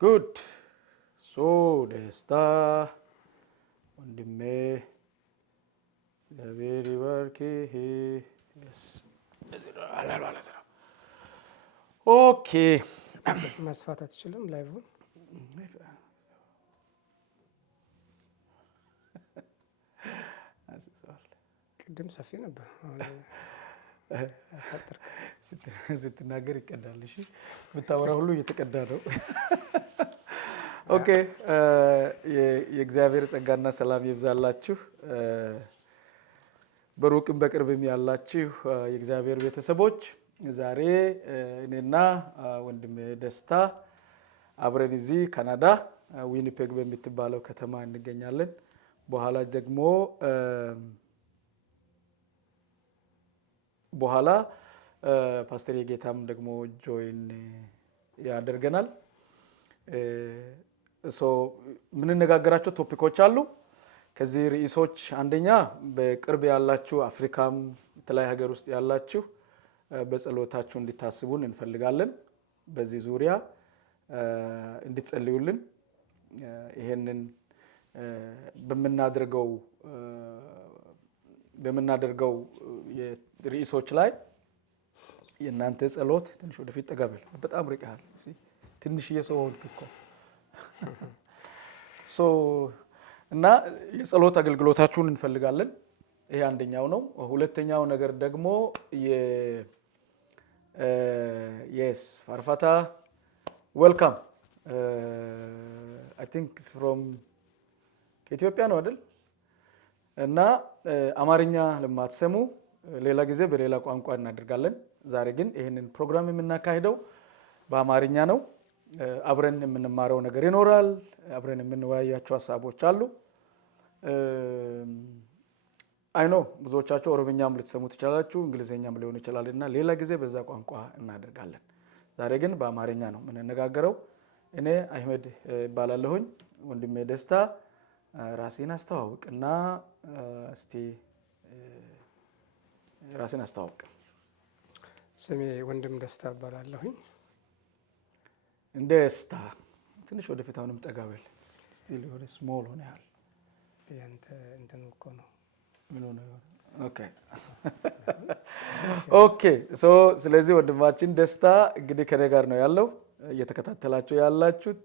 Good. So ደስታ ወንድሜ ለቤሪ ወርኪ yes ኦኬ መስፋት አትችልም ላይቭን ቅድም ሰፊ ነበር አሳጥርክ ስትናገር ይቀዳል እሺ ብታወራ ሁሉ እየተቀዳ ነው ኦኬ የእግዚአብሔር ጸጋና ሰላም ይብዛላችሁ በሩቅም በቅርብም ያላችሁ የእግዚአብሔር ቤተሰቦች ዛሬ እኔና ወንድሜ ደስታ አብረን እዚህ ካናዳ ዊኒፔግ በሚባለው ከተማ እንገኛለን በኋላ ፓስተር የጌታም ደግሞ ጆይን ያደርገናል ምን እንነጋገራቸው ቶፒኮች አሉ ከዚህ ርዕሶች አንደኛ በቅርብ ያላችሁ አፍሪካም ተላይ ሀገር ውስጥ ያላችሁ በጸሎታችሁ እንድታስቡን እንፈልጋለን በዚህ ዙሪያ እንድትጸልዩልን ይሄንን በመናደርገው የርዕሶች ላይ የእናንተ ጸሎት ትንሽ ወደፊት ተጋበል በጣም ርቀሃል እሺ ትንሽ የሰው ሆንክኮ እና የጸሎት አገልግሎታችሁን እንፈልጋለን ይሄ አንደኛው ነው ሁለተኛው ነገር ደግሞ yes ፋርፋታ welcome I think it's from ኢትዮጵያ ነው አይደል እና አማርኛ ለማትሰሙ ሌላ ጊዜ በሌላ ቋንቋ እናደርጋለን ዛሬ ግን ይሄንን ፕሮግራም የምናካሂደው በአማርኛ ነው አብረን የምንማረው ነገር ይኖራል አብረን የምንወያያቸው ሐሳቦች አሉ አይ ኖ ብዙዎቻችሁ ኦሮምኛም ልትሰሙ ትችላላችሁ እንግሊዘኛም ሊሆን ይችላልና ሌላ ጊዜ በዛ ቋንቋ እናደርጋለን ዛሬ ግን በአማርኛ ነው የምንነጋገረው እኔ አህመድ ባላለሁኝ ወንድሜ ደስታ ራሴን አስተዋውቅና እስቲ ራሴን አስተዋውቅ ስሜ ወንድም ደስታ ባላለሁኝ ደስታ ትንሽ ወደፊት አሁንም ጠጋበል ስቲል ወደ ስሞል ሆነሃል ያንተ እንትን እኮ ነው ምን ሆነ ኦኬ ስለዚህ ወንድማችን ደስታ እንግዲህ ከኔ ጋር ነው ያለው እየተከታተላችሁ ያላችሁት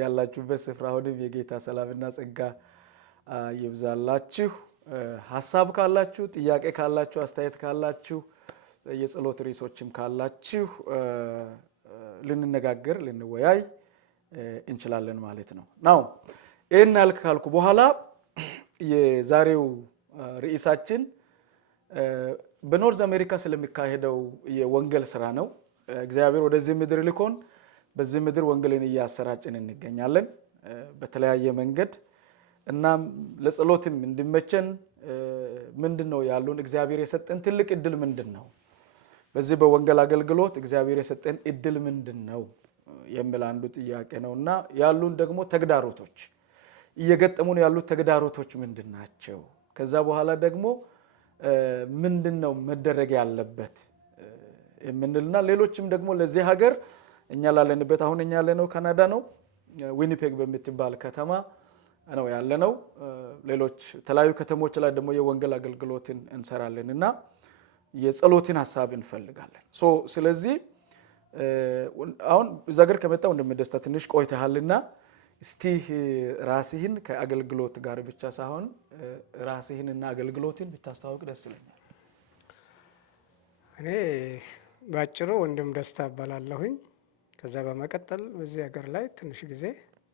ያላችሁበት ስፍራ ሁሉ የጌታ ሰላምና ጸጋ ይብዛላችሁ ሐሳብ ካላችሁ ጥያቄ ካላችሁ አስተያየት ካላችሁ የጸሎት ርዕሶችም ካላችሁ ልንነጋገር ልንወያይ እንችላለን ማለት ነው ናው ይሄን ካልኩ በኋላ የዛሬው ርዕሳችን በኖርዝ አሜሪካ ስለሚካሄደው የወንጌል ስራ ነው እግዚአብሔር ወደዚህ ምድር ልኮን በዚህ ምድር ወንጌልን ያሰራጭን እንገኛለን በተለያየ መንገድ እና ለጸሎትም እንድመቸን ምንድነው ያሉን እግዚአብሔር የሰጠን ትልቅ እድል ምንድነው በዚህ በወንጌል አገልግሎት እግዚአብሔር የሰጠን እድል ምንድነው የሚል አንዱ ጥያቄ ነውና ያሉን ደግሞ ተግዳሮቶች እየገጠሙን ያሉት ተግዳሮቶች ምንድናቸው ከዛ በኋላ ደግሞ ምንድነው መደረግ ያለበት የምንልና ሌሎችም ደግሞ ለዚህ ሀገር እኛ ላለንበት አሁን እኛ ያለነው ካናዳ ነው ዊኒፔግ በሚባል ከተማ ነው ያለነው ሌሎች ተለያዩ ከተሞች ላይ ደግሞ የወንጌል አገልግሎትን እንሰራለንና የጸሎትን ሐሳብ እንፈልጋለን ስለዚህ አሁን ዛገር ከመጣው እንደምደስታ ትንሽ ቆይተሃልና እስቲ ራስህን ከአገልግሎት ጋር ብቻ ሳይሆን ራስህንና አገልግሎትን ብታስተዋውቅ ደስ ይለኛል እኔ ባጭሩ ወንድም ደስታ ባላለሁኝ ከዛ በመቀጠል በዚህ ሀገር ላይ ትንሽ ጊዜ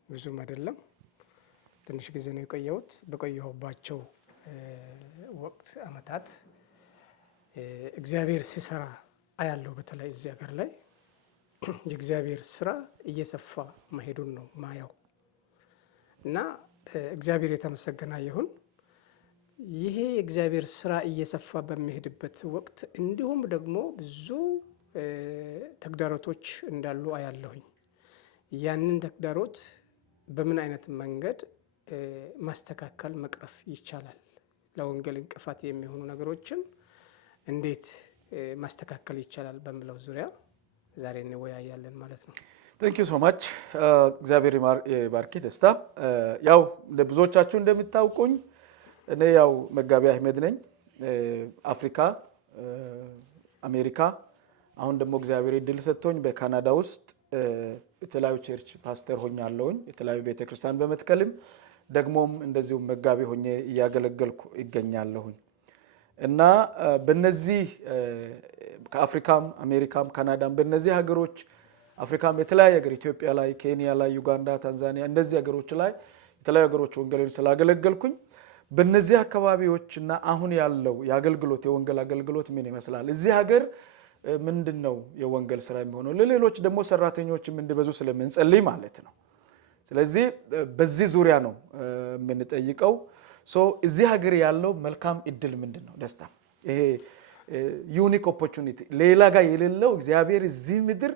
ብዙም አይደለም ትንሽ ጊዜ ነው የቆየሁት በቆየሁባቸው ወቅት አመታት እግዚአብሔር ሲሰራ አያለው በተለይ እዚህ ሀገር ላይ የእግዚአብሔር ስራ እየሰፋ መሄዱን ነው ማያው እና እግዚአብሔር የተመሰገነ ይሁን ይሄ የእግዚአብሔር ስራ እየሰፋ በሚሄድበት ወቅት እንዲሁም ደግሞ ብዙ ተግዳሮቶች እንዳሉ አያለሁኝ ያንን ተግዳሮት በምን አይነት መንገድ ማስተካከል መቅረፍ ይቻላል ለወንጌል እንቅፋት የሚሆኑ ነገሮችን እንዴት ማስተካከል ይቻላል በሚለው ዙሪያ ዛሬ እንወያያለን ማለት ነው ቴንክ ዩ ሶ ማች እግዚአብሔር ይባርክ ደስታ። ያው ለብዙዎቻችሁ እንደምታውቁኝ እኔ ያው መጋቢ አህመድ ነኝ። አፍሪካ፣ አሜሪካ፣ አሁን ደግሞ እግዚአብሔር እድል ሰጥቶኝ በካናዳ ውስጥ የተለያዩ ቸርች ፓስተር ሆኛለሁኝ። የተለያዩ ቤተክርስቲያን በመትከልም ደግሞም እንደዚሁ መጋቢ ሆኜ እያገለገልኩ ይገኛለሁኝ እና በእነዚህ ከአፍሪካም አሜሪካም ካናዳም በእነዚህ ሀገሮች አፍሪካም የተለያየ ሀገር ኢትዮጵያ ላይ፣ ኬንያ ላይ፣ ዩጋንዳ፣ ታንዛኒያ እንደዚህ ሀገሮች ላይ የተለያዩ ሀገሮች ወንጌልን ስላገለገልኩኝ በእነዚህ አካባቢዎችና አሁን ያለው የአገልግሎት የወንጌል አገልግሎት ምን ይመስላል፣ እዚህ ሀገር ምንድነው የወንጌል ስራ የሚሆነው፣ ለሌሎች ደግሞ ሰራተኞችም እንዲበዙ ስለምንጸልይ ማለት ነው። ስለዚህ በዚህ ዙሪያ ነው የምንጠይቀው። እዚህ ሀገር ያለው መልካም እድል ምንድነው? ደስታ፣ ይሄ ዩኒክ ኦፖርቹኒቲ ሌላ ጋር የሌለው እግዚአብሔር እዚህ ምድር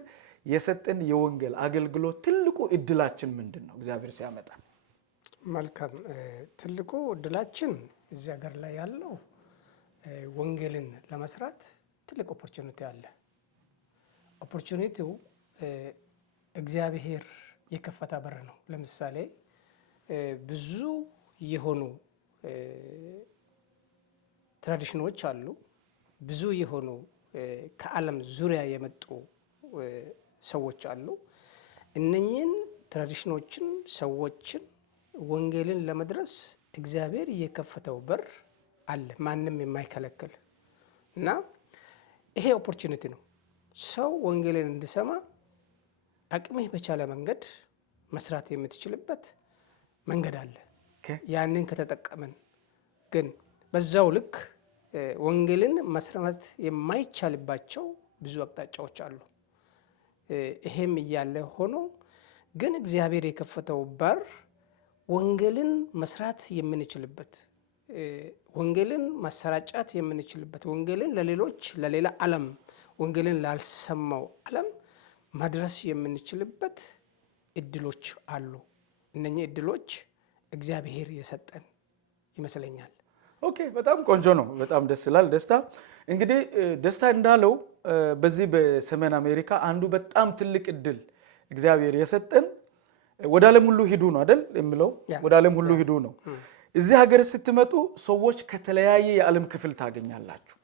የሰጠን የወንጌል አገልግሎት ትልቁ እድላችን ምንድነው? እግዚአብሔር ሲያመጣ መልካም ትልቁ እድላችን እዚህ ሀገር ላይ ያለው ወንጌልን ለመስራት ትልቅ ኦፖርቹኒቲ አለ። ኦፖርቹኒቲው እግዚአብሔር የከፈተ በር ነው። ለምሳሌ ብዙ የሆኑ ትራዲሽኖች አሉ። ብዙ የሆኑ ከዓለም ዙሪያ የመጡ ሰዎች አሉ። እነኚህን ትራዲሽኖችን ሰዎችን ወንጌልን ለመድረስ እግዚአብሔር የከፈተው በር አለ፣ ማንም የማይከለክል እና ይሄ ኦፖርቹኒቲ ነው። ሰው ወንጌልን እንዲሰማ አቅምህ በቻለ መንገድ መስራት የምትችልበት መንገድ አለ። ያንን ከተጠቀምን ግን በዛው ልክ ወንጌልን መስራት የማይቻልባቸው ብዙ አቅጣጫዎች አሉ። ይሄም እያለ ሆኖ ግን እግዚአብሔር የከፈተው በር ወንጌልን መስራት የምንችልበት፣ ወንጌልን ማሰራጫት የምንችልበት፣ ወንጌልን ለሌሎች ለሌላ ዓለም ወንጌልን ላልሰማው ዓለም ማድረስ የምንችልበት እድሎች አሉ። እነኚህ እድሎች እግዚአብሔር የሰጠን ይመስለኛል። ኦኬ፣ በጣም ቆንጆ ነው። በጣም ደስ ይላል። ደስታ እንግዲህ ደስታ እንዳለው በዚህ በሰሜን አሜሪካ አንዱ በጣም ትልቅ እድል እግዚአብሔር የሰጠን ወደ ዓለም ሁሉ ሂዱ ነው አይደል የሚለው? ወደ ዓለም ሁሉ ሂዱ ነው። እዚህ ሀገር ስትመጡ ሰዎች ከተለያየ የዓለም ክፍል ታገኛላችሁ፣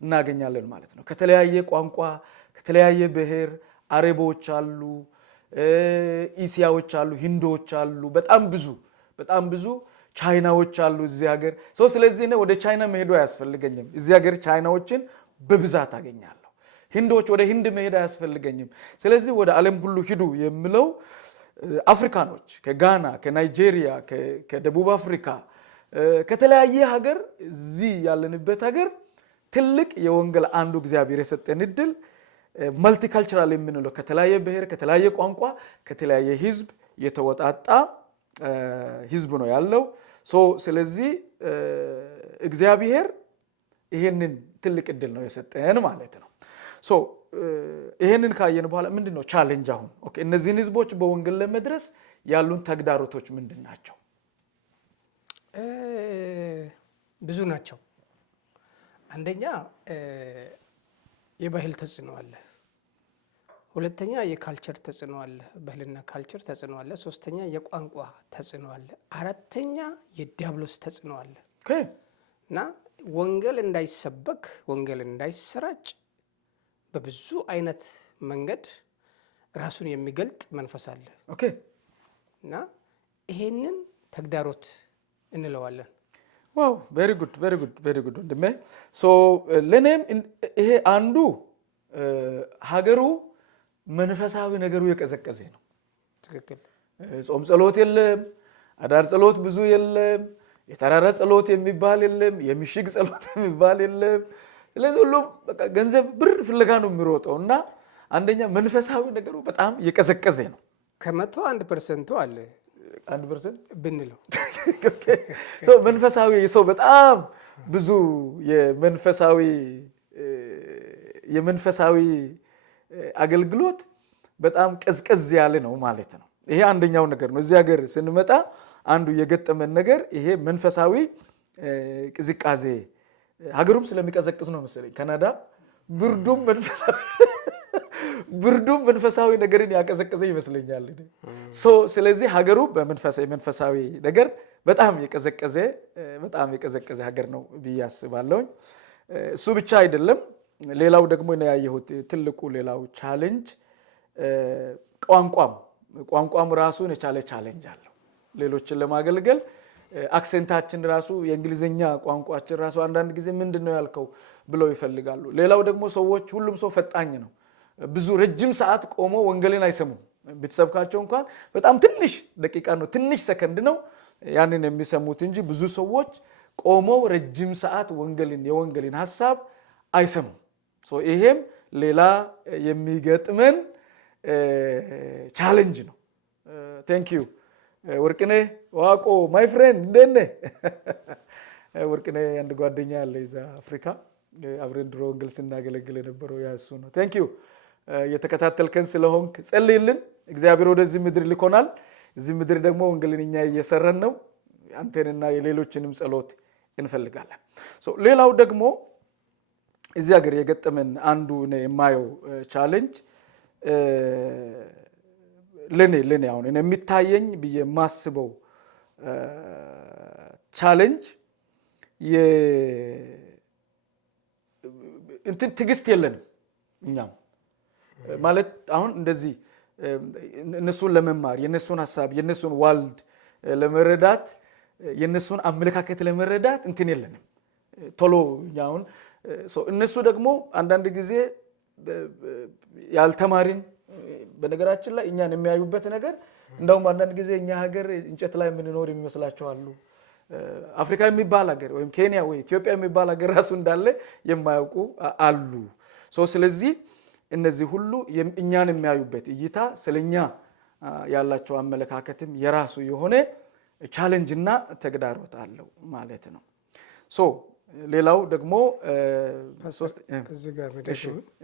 እናገኛለን ማለት ነው። ከተለያየ ቋንቋ፣ ከተለያየ ብሔር፣ አረቦች አሉ፣ ኢሲያዎች አሉ፣ ሂንዶች አሉ፣ በጣም ብዙ ቻይናዎች አሉ እዚህ ሀገር። ስለዚህ ነው ወደ ቻይና መሄዱ አያስፈልገኝም። እዚህ ሀገር ቻይናዎችን በብዛት አገኛለሁ። ሂንዶች ወደ ሂንድ መሄድ አያስፈልገኝም። ስለዚህ ወደ ዓለም ሁሉ ሂዱ የሚለው አፍሪካኖች ከጋና፣ ከናይጄሪያ፣ ከደቡብ አፍሪካ፣ ከተለያየ ሀገር እዚህ ያለንበት ሀገር ትልቅ የወንጌል አንዱ እግዚአብሔር የሰጠን እድል መልቲካልቸራል የምንለው ከተለያየ ብሔር፣ ከተለያየ ቋንቋ፣ ከተለያየ ህዝብ የተወጣጣ ህዝብ ነው ያለው። ስለዚህ እግዚአብሔር ይሄንን ትልቅ እድል ነው የሰጠን ማለት ነው። ይሄንን ካየን በኋላ ምንድነው ቻሌንጅ? አሁን ኦኬ፣ እነዚህን ህዝቦች በወንጌል ለመድረስ ያሉን ተግዳሮቶች ምንድን ናቸው? ብዙ ናቸው። አንደኛ የባህል ተጽዕኖ አለ። ሁለተኛ የካልቸር ተጽዕኖ አለ፣ ባህልና ካልቸር ተጽዕኖ አለ። ሶስተኛ የቋንቋ ተጽዕኖ አለ። አራተኛ የዲያብሎስ ተጽዕኖ አለ። እና ወንጌል እንዳይሰበክ ወንጌል እንዳይሰራጭ በብዙ አይነት መንገድ ራሱን የሚገልጥ መንፈስ አለ። ኦኬ። እና ይሄንን ተግዳሮት እንለዋለን። ዋው ቬሪ ጉድ ወንድሜ። ለኔም ይሄ አንዱ ሀገሩ መንፈሳዊ ነገሩ የቀዘቀዘ ነው። ትክክል። ጾም ጸሎት የለም፣ አዳር ጸሎት ብዙ የለም፣ የተራራ ጸሎት የሚባል የለም፣ የምሽግ ጸሎት የሚባል የለም። ስለዚህ ሁሉም በቃ ገንዘብ ብር ፍለጋ ነው የሚሮጠው እና አንደኛ መንፈሳዊ ነገሩ በጣም የቀዘቀዘ ነው። ከ1% አለ 1% ብንለው መንፈሳዊ ሰው በጣም ብዙ የመንፈሳዊ አገልግሎት በጣም ቀዝቀዝ ያለ ነው ማለት ነው። ይሄ አንደኛው ነገር ነው። እዚህ ሀገር ስንመጣ አንዱ የገጠመን ነገር ይሄ መንፈሳዊ ቅዝቃዜ፣ ሀገሩም ስለሚቀዘቅዝ ነው መሰለኝ። ካናዳ ብርዱም ብርዱም መንፈሳዊ ነገርን ያቀዘቀዘ ይመስለኛል። ስለዚህ ሀገሩ በመንፈሳዊ ነገር በጣም የቀዘቀዘ ሀገር ነው ብዬ አስባለሁ። እሱ ብቻ አይደለም። ሌላው ደግሞ ነው ያየሁት ትልቁ ሌላው ቻሌንጅ ቋንቋም ራሱን የቻለ ቻሌንጅ አለው። ሌሎችን ለማገልገል አክሰንታችን ራሱ የእንግሊዝኛ ቋንቋችን ራሱ አንዳንድ ጊዜ ምንድነው ያልከው ብለው ይፈልጋሉ። ሌላው ደግሞ ሁሉም ሰው ፈጣኝ ነው። ብዙ ረጅም ሰዓት ቆሞ ወንጌልን አይሰሙም። ብትሰብካቸው እንኳን በጣም ትንሽ ደቂቃ ነው፣ ትንሽ ሰከንድ ነው ያንን የሚሰሙት እንጂ ብዙ ሰዎች ቆመው ረጅም ሰዓት የወንጌልን ሐሳብ አይሰሙም። ይሄም ሌላ የሚገጥመን ቻሌንጅ ነው። ቴንክ ዩ ወርቅኔ ዋቆ ማይ ፍሬንድ እንደነ ወርቅኔ አንድ ጓደኛ አለ እዛ አፍሪካ አብረን ድሮ ወንጌል ስናገለግል የነበረው ያሱ ነው። ቴንክ ዩ እየተከታተልከን ስለሆንክ ጸልይልን። እግዚአብሔር ወደዚህ ምድር ልኮናል። እዚህ ምድር ደግሞ ወንጌልን እኛ እየሰራን ነው። አንተንና የሌሎችንም ጸሎት እንፈልጋለን። ሌላው ደግሞ እዚህ ሀገር የገጠመን አንዱ ነው የማየው ቻሌንጅ ለኔ አሁን የሚታየኝ ብዬ የማስበው ቻሌንጅ ትዕግስት የለንም እኛም ማለት አሁን እንደዚህ እነሱን ለመማር የነሱን ሐሳብ የነሱን ዋልድ ለመረዳት የነሱን አመለካከት ለመረዳት የለንም ቶሎ አሁን እነሱ ደግሞ አንዳንድ ጊዜ ያልተማሪን በነገራችን ላይ እኛን የሚያዩበት ነገር እንደውም አንዳንድ ጊዜ እኛ ሀገር እንጨት ላይ የምንኖር የሚመስላቸው አሉ። አፍሪካ የሚባል ሀገር ወይም ኬንያ ወይ ኢትዮጵያ የሚባል ሀገር ራሱ እንዳለ የማያውቁ አሉ። ስለዚህ እነዚህ ሁሉ እኛን የሚያዩበት እይታ ስለኛ ያላቸው አመለካከትም የራሱ የሆነ ቻሌንጅ እና ተግዳሮት አለው ማለት ነው። ሌላው ደግሞ እዚህ ጋር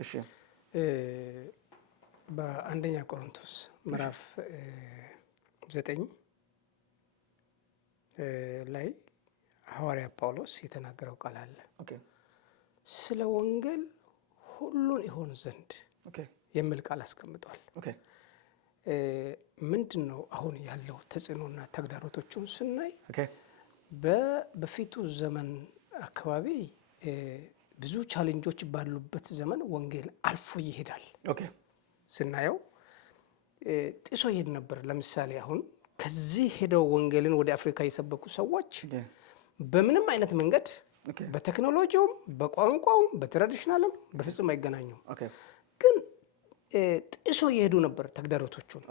እሺ በአንደኛ ቆሮንቶስ ምዕራፍ 9 ላይ ሐዋርያ ጳውሎስ የተናገረው ቃል አለ። ስለ ወንጌል ሁሉን ይሆን ዘንድ የሚል ቃል አስቀምጧል። ምንድነው አሁን ያለው ተጽዕኖና ተግዳሮቶቹን ስናይ በፊቱ ዘመን አካባቢ ብዙ ቻሌንጆች ባሉበት ዘመን ወንጌል አልፎ ይሄዳል። ስናየው ጥሶ ይሄድ ነበር። ለምሳሌ አሁን ከዚህ ሄደው ወንጌልን ወደ አፍሪካ የሰበኩ ሰዎች በምንም አይነት መንገድ በቴክኖሎጂውም በቋንቋውም በትራዲሽናልም በፍጹም አይገናኙም። ግን ጥሶ ይሄዱ ነበር ተግዳሮቶቹን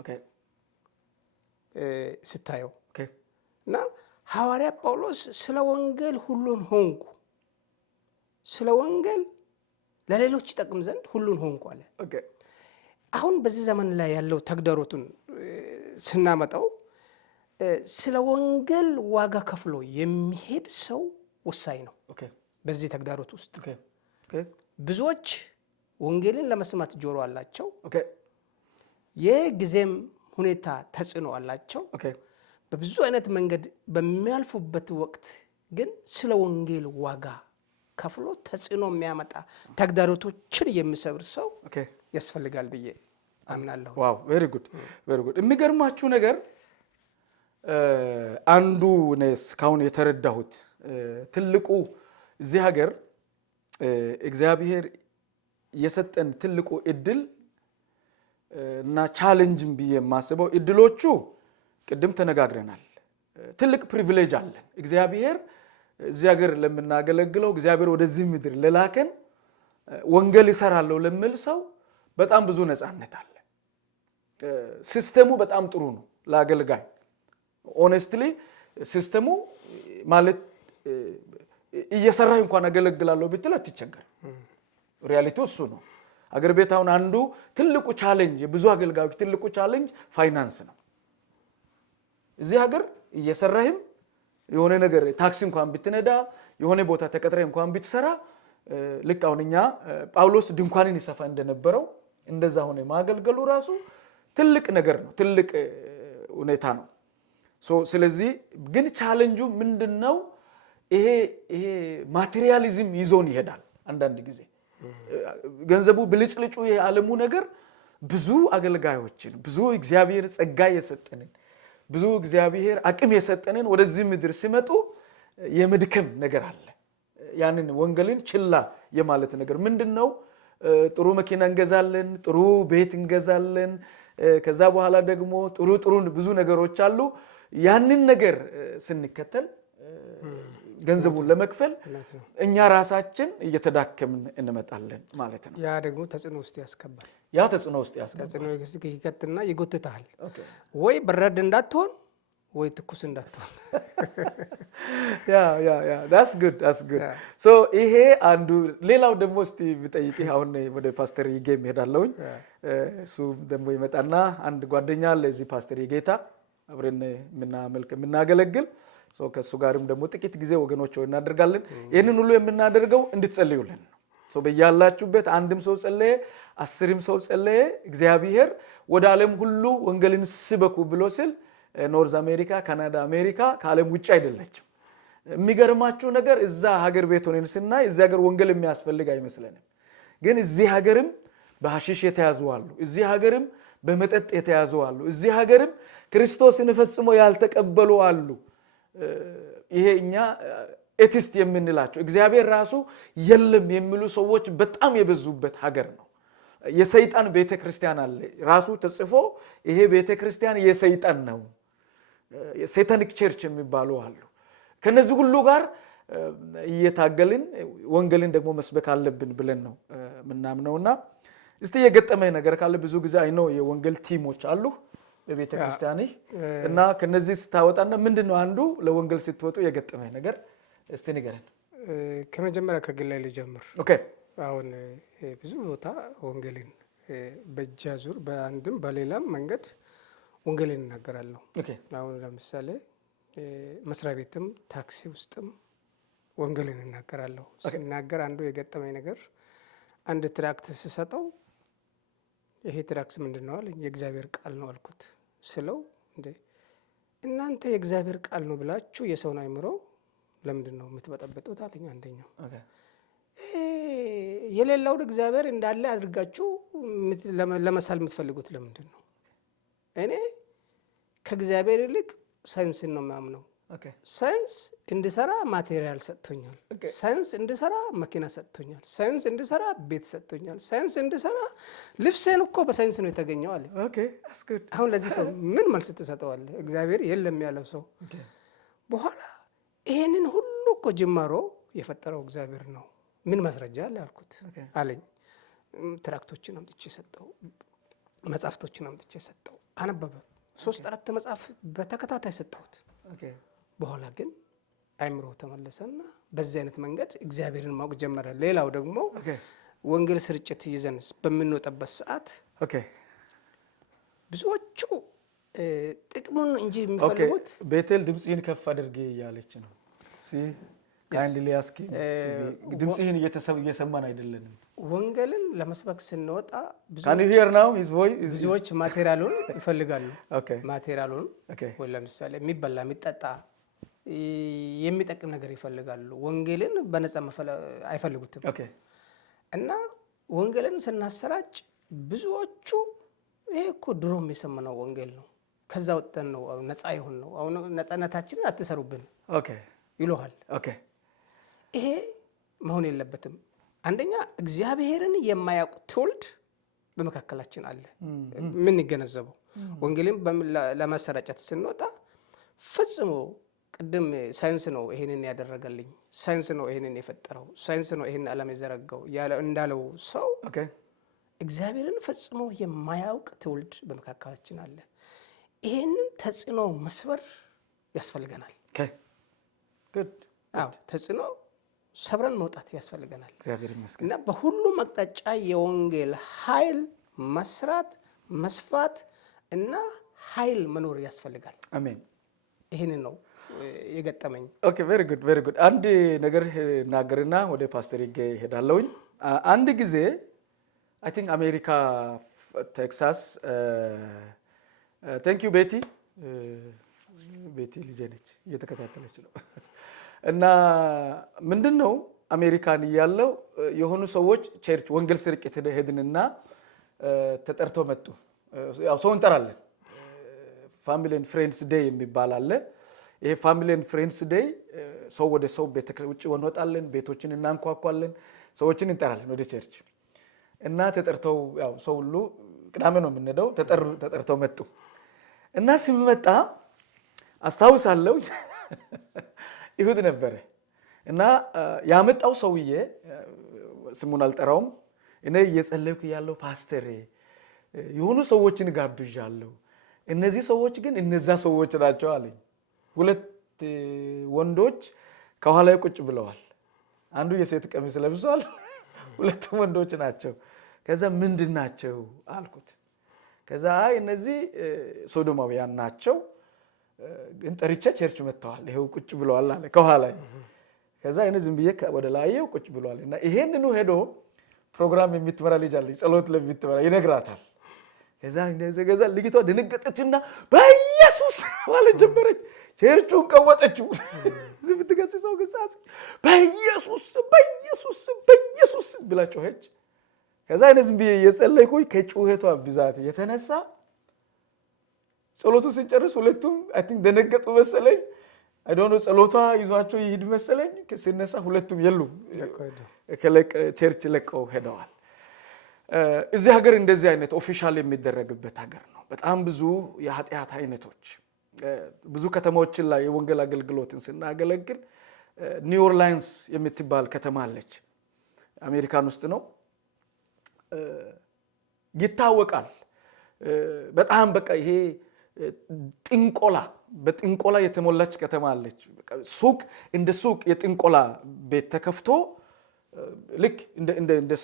ስታየው እና ሐዋርያ ጳውሎስ ስለ ወንጌል ሁሉን ሆንኩ፣ ስለ ወንጌል ለሌሎች ይጠቅም ዘንድ ሁሉን ሆንኩ አለ። አሁን በዚህ ዘመን ላይ ያለው ተግዳሮቱን ስናመጣው ስለ ወንጌል ዋጋ ከፍሎ የሚሄድ ሰው ወሳኝ ነው። በዚህ ተግዳሮት ውስጥ ብዙዎች ወንጌልን ለመስማት ጆሮ አላቸው። የጊዜም ሁኔታ ተጽዕኖ አላቸው። በብዙ አይነት መንገድ በሚያልፉበት ወቅት ግን ስለ ወንጌል ዋጋ ከፍሎ ተጽዕኖ የሚያመጣ ተግዳሮቶችን የሚሰብር ሰው ያስፈልጋል ብዬ አምናለሁ። ዋው ቬሪ ጉድ የሚገርማችሁ ነገር አንዱ ነስ ካሁን የተረዳሁት ትልቁ እዚህ ሀገር እግዚአብሔር የሰጠን ትልቁ እድል እና ቻሌንጅም ብዬ የማስበው እድሎቹ ቅድም ተነጋግረናል። ትልቅ ፕሪቪሌጅ አለን። እግዚአብሔር እዚህ ሀገር ለምናገለግለው እግዚአብሔር ወደዚህ ምድር ለላከን ወንጌል ይሰራለሁ ለሚል ሰው በጣም ብዙ ነፃነት አለ። ሲስተሙ በጣም ጥሩ ነው ለአገልጋይ። ኦኔስትሊ ሲስተሙ ማለት እየሰራህ እንኳን አገለግላለሁ ብትል አትቸገር። ሪያሊቲው እሱ ነው። አገር ቤት አሁን አንዱ ትልቁ ቻሌንጅ የብዙ አገልጋዮች ትልቁ ቻሌንጅ ፋይናንስ ነው። እዚህ ሀገር እየሰራህም የሆነ ነገር ታክሲ እንኳን ብትነዳ የሆነ ቦታ ተቀጥረህ እንኳን ብትሰራ ልክ አሁን እኛ ጳውሎስ ድንኳንን ይሰፋ እንደነበረው እንደዛ ሆነ ማገልገሉ ራሱ ትልቅ ነገር ነው፣ ትልቅ ሁኔታ ነው። ስለዚህ ግን ቻሌንጁ ምንድነው? ይሄ ማቴሪያሊዝም ይዞን ይሄዳል። አንዳንድ ጊዜ ገንዘቡ ብልጭልጩ የዓለሙ ነገር ብዙ አገልጋዮችን ብዙ እግዚአብሔር ጸጋ የሰጠንን ብዙ እግዚአብሔር አቅም የሰጠንን ወደዚህ ምድር ሲመጡ የመድከም ነገር አለ። ያንን ወንጌልን ችላ የማለት ነገር ምንድነው? ጥሩ መኪና እንገዛለን፣ ጥሩ ቤት እንገዛለን፣ ከዛ በኋላ ደግሞ ጥሩ ብዙ ነገሮች አሉ። ያንን ነገር ስንከተል ገንዘቡን ለመክፈል እኛ ራሳችን እየተዳከምን እንመጣለን ማለት ነው። ያ ደግሞ ተጽዕኖ ውስጥ ያስገባል። ተጽዕኖ ይከትና ይጎትታል። ወይ በረድ እንዳትሆን ወይ ትኩስ እንዳትሆን። that's good so ይሄ አንዱ። ሌላው ደግሞ እስቲ ብጠይቅህ አሁን ወደ ፓስተር ይጌም ሄዳለሁኝ። እሱ ደግሞ ይመጣና አንድ ጓደኛ አለ እዚህ ፓስተር ይጌታ አብረን የምናገለግል ከሱ ጋርም ደግሞ ጥቂት ጊዜ ወገኖች እናደርጋለን። ይህንን ሁሉ የምናደርገው እንድትጸልዩልን ነው። በያላችሁበት አንድም ሰው ጸለየ፣ 10ም ሰው ጸለየ፣ እግዚአብሔር ወደ ዓለም ሁሉ ወንጌልን ስበኩ ብሎ ሲል ኖርዝ አሜሪካ፣ ካናዳ፣ አሜሪካ ከዓለም ውጭ አይደለችም። የሚገርማችሁ ነገር እዛ ሀገር ቤት ሆነን ስናይ እዚህ ሀገር ወንጌል የሚያስፈልግ አይመስለንም። ግን እዚህ ሀገርም በሐሺሽ የተያዙ አሉ፣ እዚህ ሀገርም በመጠጥ የተያዙ አሉ፣ እዚህ ሀገርም ክርስቶስን ፈጽሞ ያልተቀበሉ አሉ። ይሄ እኛ ኤቲስት የምንላቸው እግዚአብሔር ራሱ የለም የሚሉ ሰዎች በጣም የበዙበት ሀገር ነው። የሰይጣን ቤተክርስቲያን አለ ራሱ ተጽፎ ይሄ ቤተክርስቲያን የሰይጣን ነው፣ የሳታኒክ ቸርች የሚባሉ አሉ። ከነዚህ ሁሉ ጋር እየታገልን ወንጌልን ደግሞ መስበክ አለብን ብለን ነው ምናምነውና እስቲ የገጠመኝ ነገር ካለ ብዙ ጊዜ አይኖ የወንጌል ቲሞች አሉ በቤተክርስቲያን እና ከነዚህ ስታወጣና ምንድነው አንዱ ለወንጌል ስትወጡ የገጠመኝ ነገር እስቲ ንገረን። ከመጀመሪያ ከግል ላይ ልጀምር። ኦኬ። አሁን ብዙ ቦታ ወንጌልን በእጅ አዙር በአንድም በሌላም መንገድ ወንጌልን እናገራለሁ። ኦኬ። አሁን ለምሳሌ መስሪያ ቤትም ታክሲ ውስጥም ወንጌልን እናገራለሁ። ሲናገር አንዱ የገጠመኝ ነገር አንድ ትራክት ስሰጠው ይሄ ትራክት ምንድነው አለኝ። የእግዚአብሔር ቃል ነው አልኩት። ስለው እንዴ እናንተ የእግዚአብሔር ቃል ነው ብላችሁ የሰውን አይምሮ ለምንድነው የምትበጠበጡት አለኝ። አንደኛው የሌላውን እግዚአብሔር እንዳለ አድርጋችሁ ለመሳል የምትፈልጉት ለምንድነው? እኔ ከእግዚአብሔር ይልቅ ሳይንስን ነው የማምነው። ሳይንስ እንድሰራ ማቴሪያል ሰጥቶኛል። ሳይንስ እንድሰራ መኪና ሰጥቶኛል። ሳይንስ እንድሰራ ቤት ሰጥቶኛል። ሳይንስ እንድሰራ ልብሴን እኮ በሳይንስ ነው የተገኘው አለ። አሁን ለዚህ ሰው ምን መልስ ትሰጠዋለህ? እግዚአብሔር የለም ያለው ሰው በኋላ ይሄንን ሁሉ እኮ ጅማሮ የፈጠረው እግዚአብሔር ነው። ምን ማስረጃ አለ አልኩት አለኝ። ትራክቶችን አምጥቼ ሰጠው፣ መጽሐፍቶችን አምጥቼ ሰጠው። አነበበ። 3-4 መጽሐፍ በተከታታይ ሰጠሁት። በኋላ ግን አይምሮ ተመለሰና በዚህ አይነት መንገድ እግዚአብሔርን ማወቅ ጀመረ። ሌላው ደግሞ ወንጌል ስርጭት ይዘን በምንወጣበት ሰዓት ብዙዎቹ ጥቅሙን እንጂ የሚፈልጉት ቤቴል ድምጽህን ከፍ አድርጌ እያለች ነው። ካንዲሊ አስኪ ድምጽህን እየሰማን አይደለንም። ወንጌልን ለመስበክ ስንወጣ ብዙዎች ማቴሪያሉን ይፈልጋሉ። ማቴሪያሉን ወይ ለምሳሌ የሚበላ የሚጠጣ የሚጠቅም ነገር ይፈልጋሉ። ወንጌልን በነፃ አይፈልጉትም። እና ወንጌልን ስናሰራጭ ብዙዎቹ ይሄ እኮ ድሮም የሰማነው ወንጌል ነው፣ ከዛ ወጥተን ነው ነፃ ይሁን ነው፣ አሁን ነፃነታችንን አትሰሩብን ይሉሃል። ይሄ መሆን የለበትም። አንደኛ እግዚአብሔርን የማያውቅ ትውልድ በመካከላችን አለ። ምን ይገነዘበው ወንጌልን ለማሰራጨት ስንወጣ ፈጽሞ ቅድም ሳይንስ ነው ይሄንን ያደረገልኝ፣ ሳይንስ ነው ይሄንን የፈጠረው፣ ሳይንስ ነው ይሄንን ዓለም የዘረጋው እንዳለው ሰው እግዚአብሔርን ፈጽሞ የማያውቅ ትውልድ በመካከላችን አለ። ይሄንን ተጽዕኖ መስበር ያስፈልገናል። ተጽዕኖ ሰብረን መውጣት ያስፈልገናል። እና በሁሉም አቅጣጫ የወንጌል ኃይል መስራት፣ መስፋት እና ኃይል መኖር ያስፈልጋል። አሜን። ይሄንን ነው የገጠመኝ። ኦኬ ቬሪ ጉድ። አንድ ነገር እናገርና ወደ ፓስተር ይሄዳለሁኝ። አንድ ጊዜ አይ ቲንክ አሜሪካ ቴክሳስ ቴንክ ዩ ቤቲ ልጄ ነች እየተከታተለች ነው። እና ምንድነው አሜሪካን ያለው የሆኑ ሰዎች ቸርች ወንጌል ስርጭት ሄድንና ተጠርተው መጡ። ያው ሰው እንጠራለን። ፋሚሊ ኤንድ ፍሬንድስ ዴይ የሚባል አለ። ይሄ ፋሚሊ ኤንድ ፍሬንድስ ዴይ ሰው ወደ ሰው ውጭ እንወጣለን፣ ቤቶችን እናንኳኳለን፣ ሰዎችን እንጠራለን ወደ ቸርች እና ተጠርተው ያው ሰው ሁሉ ቅዳሜ ነው የምንሄደው። ተጠርተው መጡ እና ሲመጣ አስታውሳለሁ ይሁድ ነበረ እና ያመጣው ሰውዬ ስሙን አልጠራውም። እኔ እየጸለይኩ ያለው ፓስተር የሆኑ ሰዎችን ጋብዣለሁ፣ እነዚህ ሰዎች ግን እነዛ ሰዎች ናቸው አለኝ። ሁለት ወንዶች ከኋላ ቁጭ ብለዋል። አንዱ የሴት ቀሚስ ለብሷል፣ ሁለቱም ወንዶች ናቸው። ከዛ ምንድን ናቸው አልኩት። ከዛ እነዚህ ሶዶማውያን ናቸው፣ ግን ጠርቼ ቸርች መጥተዋል፣ ይሄው ቁጭ ብለዋል አለ ከኋላ። ከዛ እኔ ዝም ብዬ ወደ ላይው ቁጭ ብለዋል እና ይሄንኑ ሄዶ ፕሮግራም የምትመራ ልጅ አለች፣ ጸሎት ለምትመራ ይነግራታል። ከዛ እንደዘገዛ ልጅቷ ደነገጠችና በኢየሱስ ማለት ጀመረች። ቸርቹን ቀወጠችው። ዝም ብትገስጸው ግሳጽ በኢየሱስ በኢየሱስ በኢየሱስ ብላ ጮኸች። ከዛ እኔ ዝም ብዬ እየጸለይኩኝ ከጩኸቷ ብዛት የተነሳ ጸሎቱ ሲጨርስ ሁለቱም አይ ቲንክ ደነገጡ መሰለኝ። አይ ዶንት ኖ ጸሎቷ ይዟቸው ይሄድ መሰለኝ። ሲነሳ ሁለቱም የሉም፣ ቸርች ለቀው ሄደዋል። እዚህ ሀገር እንደዚህ አይነት ኦፊሻል የሚደረግበት ሀገር ነው። በጣም ብዙ የኃጢአት አይነቶች ብዙ ከተማዎችን ላይ የወንጌል አገልግሎትን ስናገለግል ኒው ኦርላይንስ የምትባል ከተማ አለች፣ አሜሪካን ውስጥ ነው። ይታወቃል በጣም በቃ ይሄ በጥንቆላ የተሞላች ከተማ አለች። ሱቅ እንደ ሱቅ የጥንቆላ ቤት ተከፍቶ ልክ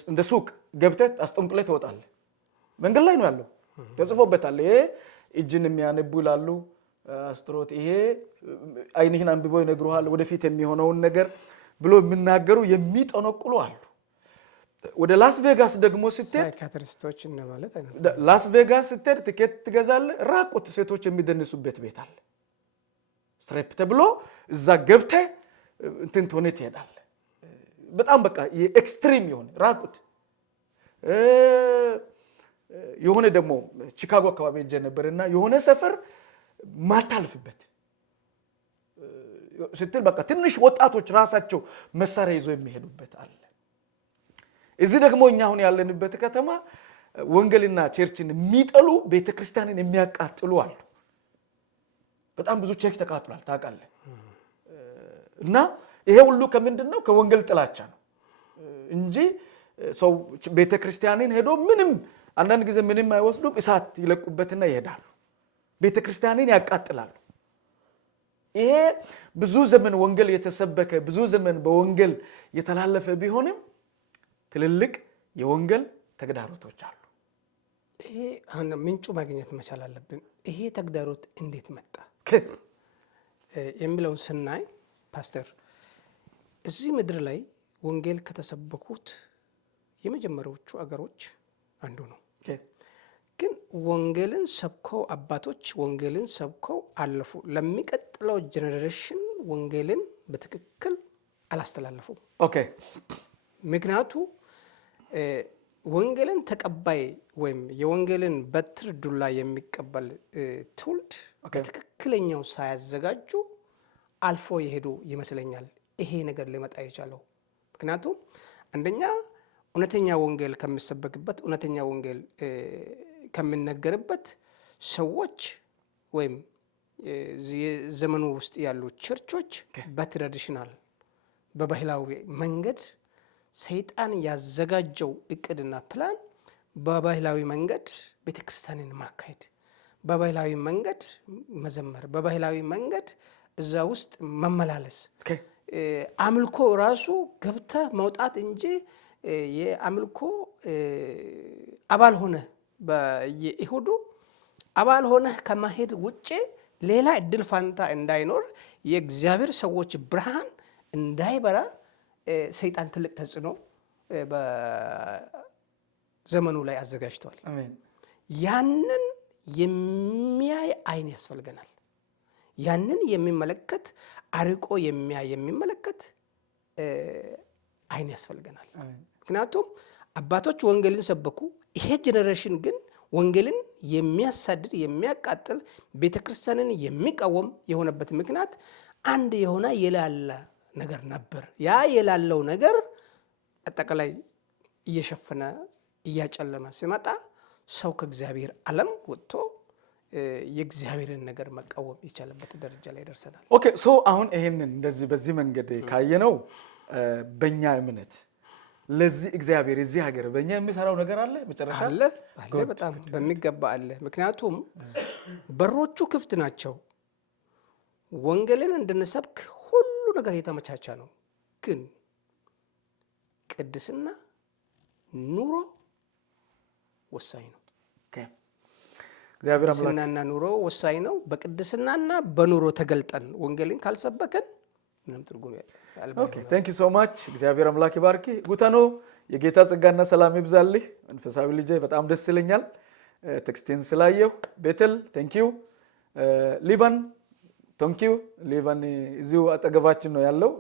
እንደ ሱቅ ገብተህ አስጠንቅለህ ትወጣለህ። መንገድ ላይ ነው ያለው፣ ተጽፎበታል። ይሄ እጅን የሚያነቡ ይላሉ አስትሮት፣ ይሄ አይንህን አንብበው ይነግሩሃል ወደፊት የሚሆነውን ነገር ብሎ የሚናገሩ የሚጠነቁሉ አሉ። ወደ ላስ ቬጋስ ደግሞ ስትሄድ ሳይካትሪስቶች እና ማለት አይነት ላስ ቬጋስ ስትሄድ ትኬት ትገዛለህ። ራቁት ሴቶች የሚደንሱበት ቤት አለ፣ ስትሬፕ ተብሎ እዛ ገብተህ እንትን ሆነ ትሄዳለህ። በጣም በቃ የኤክስትሪም የሆነ ራቁት። የሆነ ደግሞ ቺካጎ አካባቢ ሄጄ ነበርና የሆነ ሰፈር ማታልፍበት ስትል በቃ ትንሽ ወጣቶች ራሳቸው መሳሪያ ይዘው የሚሄዱበት አለ። እዚህ ደግሞ እኛ አሁን ያለንበት ከተማ ወንጌልና ቸርችን የሚጠሉ ቤተክርስቲያንን የሚያቃጥሉ አሉ። በጣም ብዙ ቸርች ተቃጥሏል ታውቃለህ። እና ይሄ ሁሉ ከምንድነው? ከወንጌል ጥላቻ ነው እንጂ ሰው ቤተክርስቲያንን ሄዶ ምንም አንዳንድ ጊዜ ምንም አይወስዱም፣ እሳት ይለቁበትና ይሄዳሉ፣ ቤተክርስቲያንን ያቃጥላሉ። ይሄ ብዙ ዘመን ወንጌል የተሰበከ ብዙ ዘመን በወንጌል የተላለፈ ቢሆንም ትልልቅ የወንጌል ተግዳሮቶች አሉ። ይሄ አሁን ምንጩ ማግኘት መቻል አለብን። ይሄ ተግዳሮት እንዴት መጣ የሚለውን ስናይ ፓስተር እዚህ ምድር ላይ ወንጌል ከተሰበኩት የመጀመሪያዎቹ አገሮች አንዱ ነው። ግን ወንጌልን ሰብከው አባቶች ወንጌልን ሰብከው አለፉ። ለሚቀጥለው ጄኔሬሽን ወንጌልን በትክክል አላስተላለፉም። ኦኬ። ምክንያቱ ወንጌልን ተቀባይ ወይም የወንጌልን በትር ዱላ የሚቀበል ትውልድ በትክክለኛው ሳያዘጋጁ አልፎ የሄዱ ይመስለኛል ይሄ ነገር ሊመጣ የቻለው። ምክንያቱም አንደኛ እውነተኛ ወንጌል ከሚሰበክበት እውነተኛ ወንጌል ከሚነገርበት ሰዎች ወይም ዘመኑ ውስጥ ያሉ ቸርቾች በትራዲሽናል በባህላዊ መንገድ ሰይጣን ያዘጋጀው እቅድና ፕላን በባህላዊ መንገድ ቤተክርስቲያንን ማካሄድ፣ በባህላዊ መንገድ መዘመር፣ በባህላዊ መንገድ እዛ ውስጥ መመላለስ፣ አምልኮ ራሱ ገብተ መውጣት እንጂ የአምልኮ አባል ሆነ በየይሁዱ አባል ሆነ ከማሄድ ውጪ ሌላ እድል ፋንታ እንዳይኖር የእግዚአብሔር ሰዎች ብርሃን እንዳይበራ ሰይጣን ትልቅ ተጽዕኖ በዘመኑ ላይ አዘጋጅቷል። ያንን የሚያይ አይን ያስፈልገናል። ያንን የሚመለከት አርቆ የሚመለከት አይን ያስፈልገናል። ምክንያቱም አባቶች ወንጌልን ሰበኩ፣ ይሄ ጄኔሬሽን ግን ወንጌልን የሚያሳድድ የሚያቃጥል ቤተክርስቲያንን የሚቃወም የሆነበት ምክንያት አንድ የሆነ የላላ ነገር ነበር። ያ የላለው ነገር አጠቃላይ እየሸፈነ እያጨለመ ሲመጣ ሰው ከእግዚአብሔር ዓለም ወጥቶ የእግዚአብሔርን ነገር መቃወም የቻለበት ደረጃ ላይ ደርሰናል። ኦኬ ሶ አሁን ይሄንን እንደዚህ በዚህ መንገድ ካየነው በእኛ እምነት ለዚህ እግዚአብሔር እዚህ ሀገር በእኛ የሚሰራው ነገር አለ መጨረሻ አለ በጣም በሚገባ አለ። ምክንያቱም በሮቹ ክፍት ናቸው። ወንጌልን እንድንሰብክ ሁሉ ነገር የተመቻቸ ነው። ግን ቅድስና ኑሮ ወሳኝ ነው። እግዚአብሔር አምላክ ቅድስናና ኑሮ ወሳኝ ነው። በቅድስናና በኑሮ ተገልጠን ወንጌልን ካልሰበከን ምንም ትርጉም የለም። ኦኬ ቴንክ ዩ ሶ ማች እግዚአብሔር አምላክ ይባርክ። ጉተኖ የጌታ ጸጋና ሰላም ይብዛልህ። መንፈሳዊ ልጄ በጣም ደስ ይለኛል ቴክስቲን ስላየሁ። ቤተል ቴንክ ዩ። ሊባን ቴንክ ዩ። ሊባን እዚሁ አጠገባችን ነው ያለው።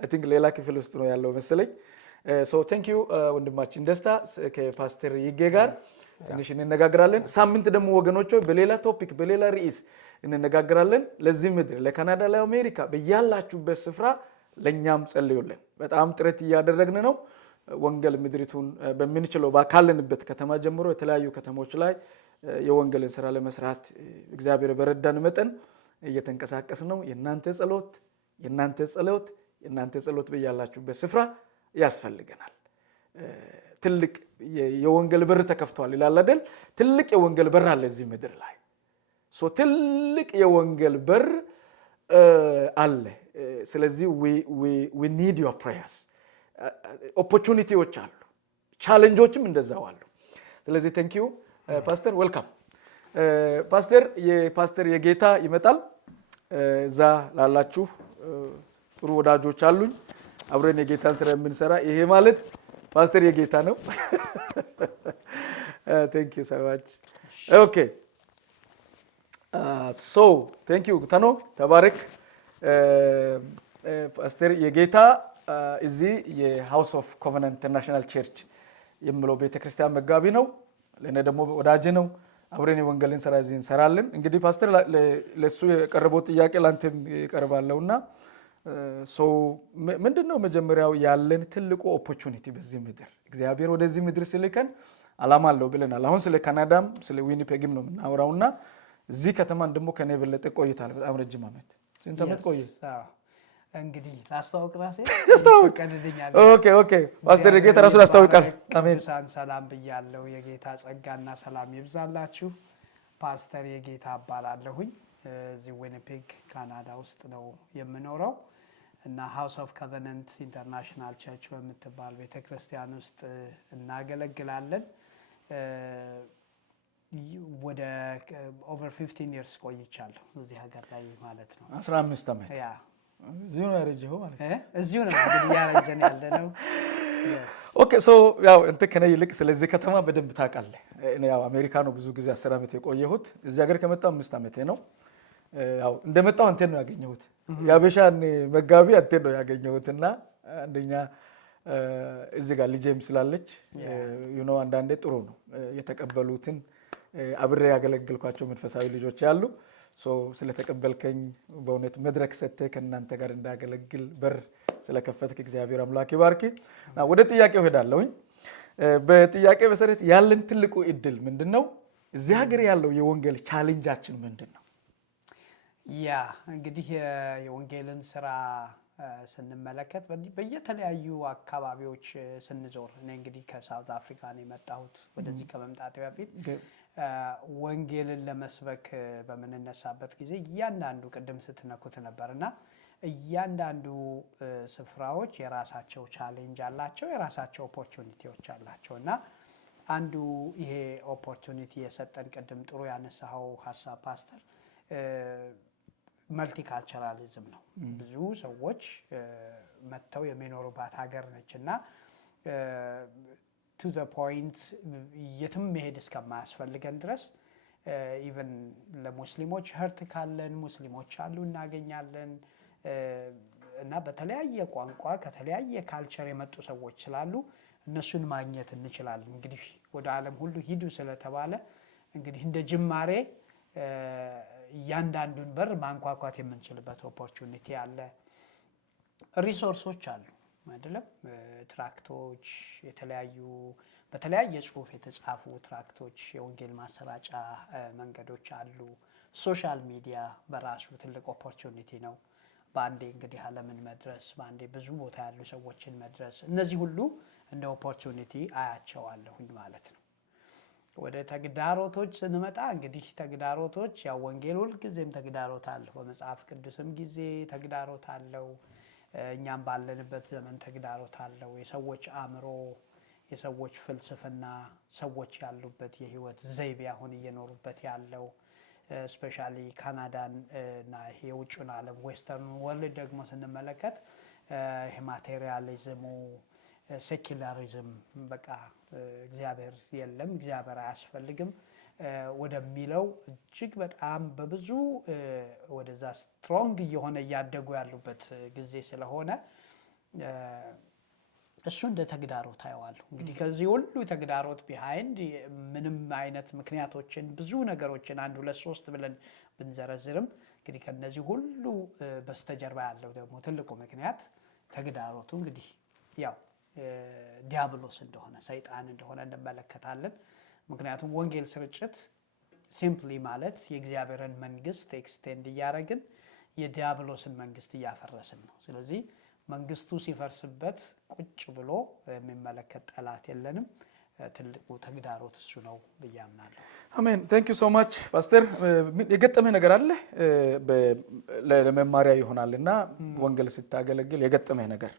አይ ቲንክ ሌላ ክፍል ውስጥ ነው ያለው መሰለኝ። ሶ ቴንክ ዩ ወንድማችን ደስታ ከፓስተር ይጌ ጋር ትንሽ እንነጋገራለን። ሳምንት ደግሞ ወገኖች በሌላ ቶፒክ በሌላ ርዕስ እንነጋገራለን። ለዚህ ምድር ለካናዳ ለአሜሪካ በያላችሁበት ስፍራ ለኛም ጸልዩልን። በጣም ጥረት እያደረግን ነው። ወንጌል ምድሪቱን በሚንችለው ባካለንበት ከተማ ጀምሮ የተለያዩ ከተሞች ላይ የወንጌልን ስራ ለመስራት እግዚአብሔር በረዳን መጠን እየተንቀሳቀስ ነው። የናንተ ጸሎት በያላችሁበት ስፍራ ያስፈልገናል። ትልቅ የወንጌል በር ተከፍቷል ይላል አይደል? ትልቅ የወንጌል በር አለ እዚህ ምድር ላይ። ትልቅ የወንጌል በር አለ። ስለዚህ we need your prayers። ኦፖርቹኒቲዎች አሉ፣ ቻሌንጆችም እንደዛው አሉ። ስለዚህ thank you ፓስተር ዌልካም። ፓስተር የጌታ ይመጣል። እዛ ላላችሁ ጥሩ ወዳጆች አሉኝ አብረን የጌታን ስራ የምንሰራ። ይሄ ማለት ፓስተር የጌታ ነው። thank you so much። okay so thank you ተኖ ተባረክ። ፓስተር የጌታ እዚህ የሃውስ ኦፍ ኮቨናንት ኢንተርናሽናል ቸርች የሚለው ቤተክርስቲያን መጋቢ ነው። ለኔ ደግሞ ወዳጅ ነው። አብረን የወንጌልን ስራ እዚህ እንሰራለን። እንግዲህ ፓስተር ለሱ የቀረበው ጥያቄ ላንተም ይቀርባለውና ምንድነው መጀመሪያው ያለን ትልቁ ኦፖርቹኒቲ በዚህ ምድር እግዚአብሔር ወደዚህ ምድር ሲልከን አላማ አለው ብለናል። አሁን ስለ ካናዳም ስለ ዊኒፔግም ነው የምናወራውና እዚህ ከተማን ደግሞ ከኔ በለጠ ቆይታል በጣም ረጅም ዓመት። ስንት ዓመት ቆየ? እንግዲህ ላስተዋውቅ ራሴ ቀድደኛል። ኦኬ ፓስተር የጌታ ራሱን ያስተዋውቃል። አሜን። ሰላም ብያለሁ። የጌታ ጸጋና ሰላም ይብዛላችሁ። ፓስተር የጌታ እባላለሁኝ። እዚህ ዊኒፔግ ካናዳ ውስጥ ነው የምኖረው እና ሃውስ ኦፍ ኮቨናንት ኢንተርናሽናል ቸርች በምትባል ቤተክርስቲያን ውስጥ እናገለግላለን። ወደ ኦቨር 15 years ቆይቻለሁ እዚህ ሀገር ላይ ማለት ነው። 15 ዓመት ያ እዚሁ ነው ያረጀው ማለት ነው። እዚሁ ነው እንግዲህ ያረጀን ያለነው። ኦኬ ሶ ያው እንት ከነ ይልቅ ስለዚህ ከተማ በደንብ ታውቃለህ። እኔ ያው አሜሪካ ነው ብዙ ጊዜ 10 ዓመት የቆየሁት። እዚህ ሀገር ከመጣሁ 5 ዓመቴ ነው። ያው እንደመጣሁ አንተን ነው ያገኘሁት። ያበሻን መጋቢ አንተን ነው ያገኘሁትና አንደኛ እዚህ ጋር ልጄም ስላለች አንዳንዴ ጥሩ ነው የተቀበሉትን አብሬ ያገለግልኳቸው መንፈሳዊ ልጆች ያሉ ስለተቀበልከኝ በእውነት መድረክ ሰጥተህ ከእናንተ ጋር እንዳገለግል በር ስለከፈትክ እግዚአብሔር አምላክ ይባርክ። ወደ ጥያቄው ሄዳለሁኝ። በጥያቄ መሰረት ያለን ትልቁ እድል ምንድነው? እዚህ ሀገር ያለው የወንጌል ቻሌንጃችን ምንድነው? ያ እንግዲህ የወንጌልን ስራ ስንመለከት በየተለያዩ አካባቢዎች ስንዞር እኔ እንግዲህ ከሳውዝ አፍሪካ ነው የመጣሁት ወደዚህ ከመምጣቴ በፊት ወንጌልን ለመስበክ በመነሳበት ጊዜ እያንዳንዱ ቅድም ስትነኩት ነበርና እያንዳንዱ ስፍራዎች የራሳቸው ቻሌንጅ አላቸው፣ የራሳቸው ኦፖርቹኒቲዎች አላቸውና አንዱ ይሄ ኦፖርቹኒቲ የሰጠን ቅድም ጥሩ ያነሳው ሐሳብ ፓስተር መልቲካልቸራሊዝም ነው። ብዙ ሰዎች መተው የሚኖሩባት ሀገር ነችና to the point የትም መሄድ እስከማያስፈልገን ድረስ ኢቭን ለሙስሊሞች ህርት ካለን ሙስሊሞች አሉ እናገኛለን እና በተለያየ ቋንቋ ከተለያየ ካልቸር የመጡ ሰዎች ስላሉ እነሱን ማግኘት እንችላለን። እንግዲህ ወደ ዓለም ሁሉ ሂዱ ስለተባለ እንግዲህ እንደ ጅማሬ እያንዳንዱን በር ማንኳኳት የምንችልበት ኦፖርቹኒቲ አለ። ሪሶርሶች አሉ አይደለም? ትራክቶች፣ በተለያየ ጽሁፍ የተጻፉ ትራክቶች፣ የወንጌል ማሰራጫ መንገዶች አሉ። ሶሻል ሚዲያ በራሱ ትልቅ ኦፖርቹኒቲ ነው። በአንዴ እንግዲህ ዓለምን መድረስ፣ በአንዴ ብዙ ቦታ ያሉ ሰዎችን መድረስ፣ እነዚህ ሁሉ እንደ ኦፖርቹኒቲ አያቸዋለሁኝ ማለት ነው። ወደ ተግዳሮቶች ስንመጣ እንግዲህ ተግዳሮቶች ያው ወንጌል ሁልጊዜም ተግዳሮት አለው። በመጽሐፍ ቅዱስም ጊዜ ተግዳሮት አለው። እኛም ባለንበት ዘመን ተግዳሮት አለው። የሰዎች አእምሮ፣ የሰዎች ፍልስፍና፣ ሰዎች ያሉበት የህይወት ዘይቤ አሁን እየኖሩበት ያለው ስፔሻሊ ካናዳን እና ይሄ የውጭውን ዓለም ዌስተርን ወርልድ ደግሞ ስንመለከት ይሄ ማቴሪያሊዝሙ፣ ሴኩላሪዝም በቃ እግዚአብሔር የለም፣ እግዚአብሔር አያስፈልግም ወደሚለው እጅግ በጣም በብዙ ወደዛ ስትሮንግ እየሆነ እያደጉ ያሉበት ጊዜ ስለሆነ እሱ እንደ ተግዳሮት አየዋለሁ። እንግዲህ ከዚህ ሁሉ ተግዳሮት ቢሃይንድ ምንም አይነት ምክንያቶችን ብዙ ነገሮችን 1 2 3 ብለን ብንዘረዝርም እንግዲህ ከነዚህ ሁሉ በስተጀርባ ያለው ደግሞ ትልቁ ምክንያት ተግዳሮቱ እንግዲህ ያው ዲያብሎስ እንደሆነ ሰይጣን እንደሆነ እንመለከታለን። ምክንያቱም ወንጌል ስርጭት ሲምፕሊ ማለት የእግዚአብሔርን መንግስት ኤክስቴንድ እያደረግን የዲያብሎስን መንግስት እያፈረስን ነው። ስለዚህ መንግስቱ ሲፈርስበት ቁጭ ብሎ የሚመለከት ጠላት የለንም። ትልቁ ተግዳሮት እሱ ነው ብዬ አምናለሁ። አሜን። ቴንክ ዩ ሶ ማች ፓስተር። የገጠመህ ነገር አለ ለመማሪያ ይሆናልና ወንጌል ስታገለግል የገጠመህ ነገር?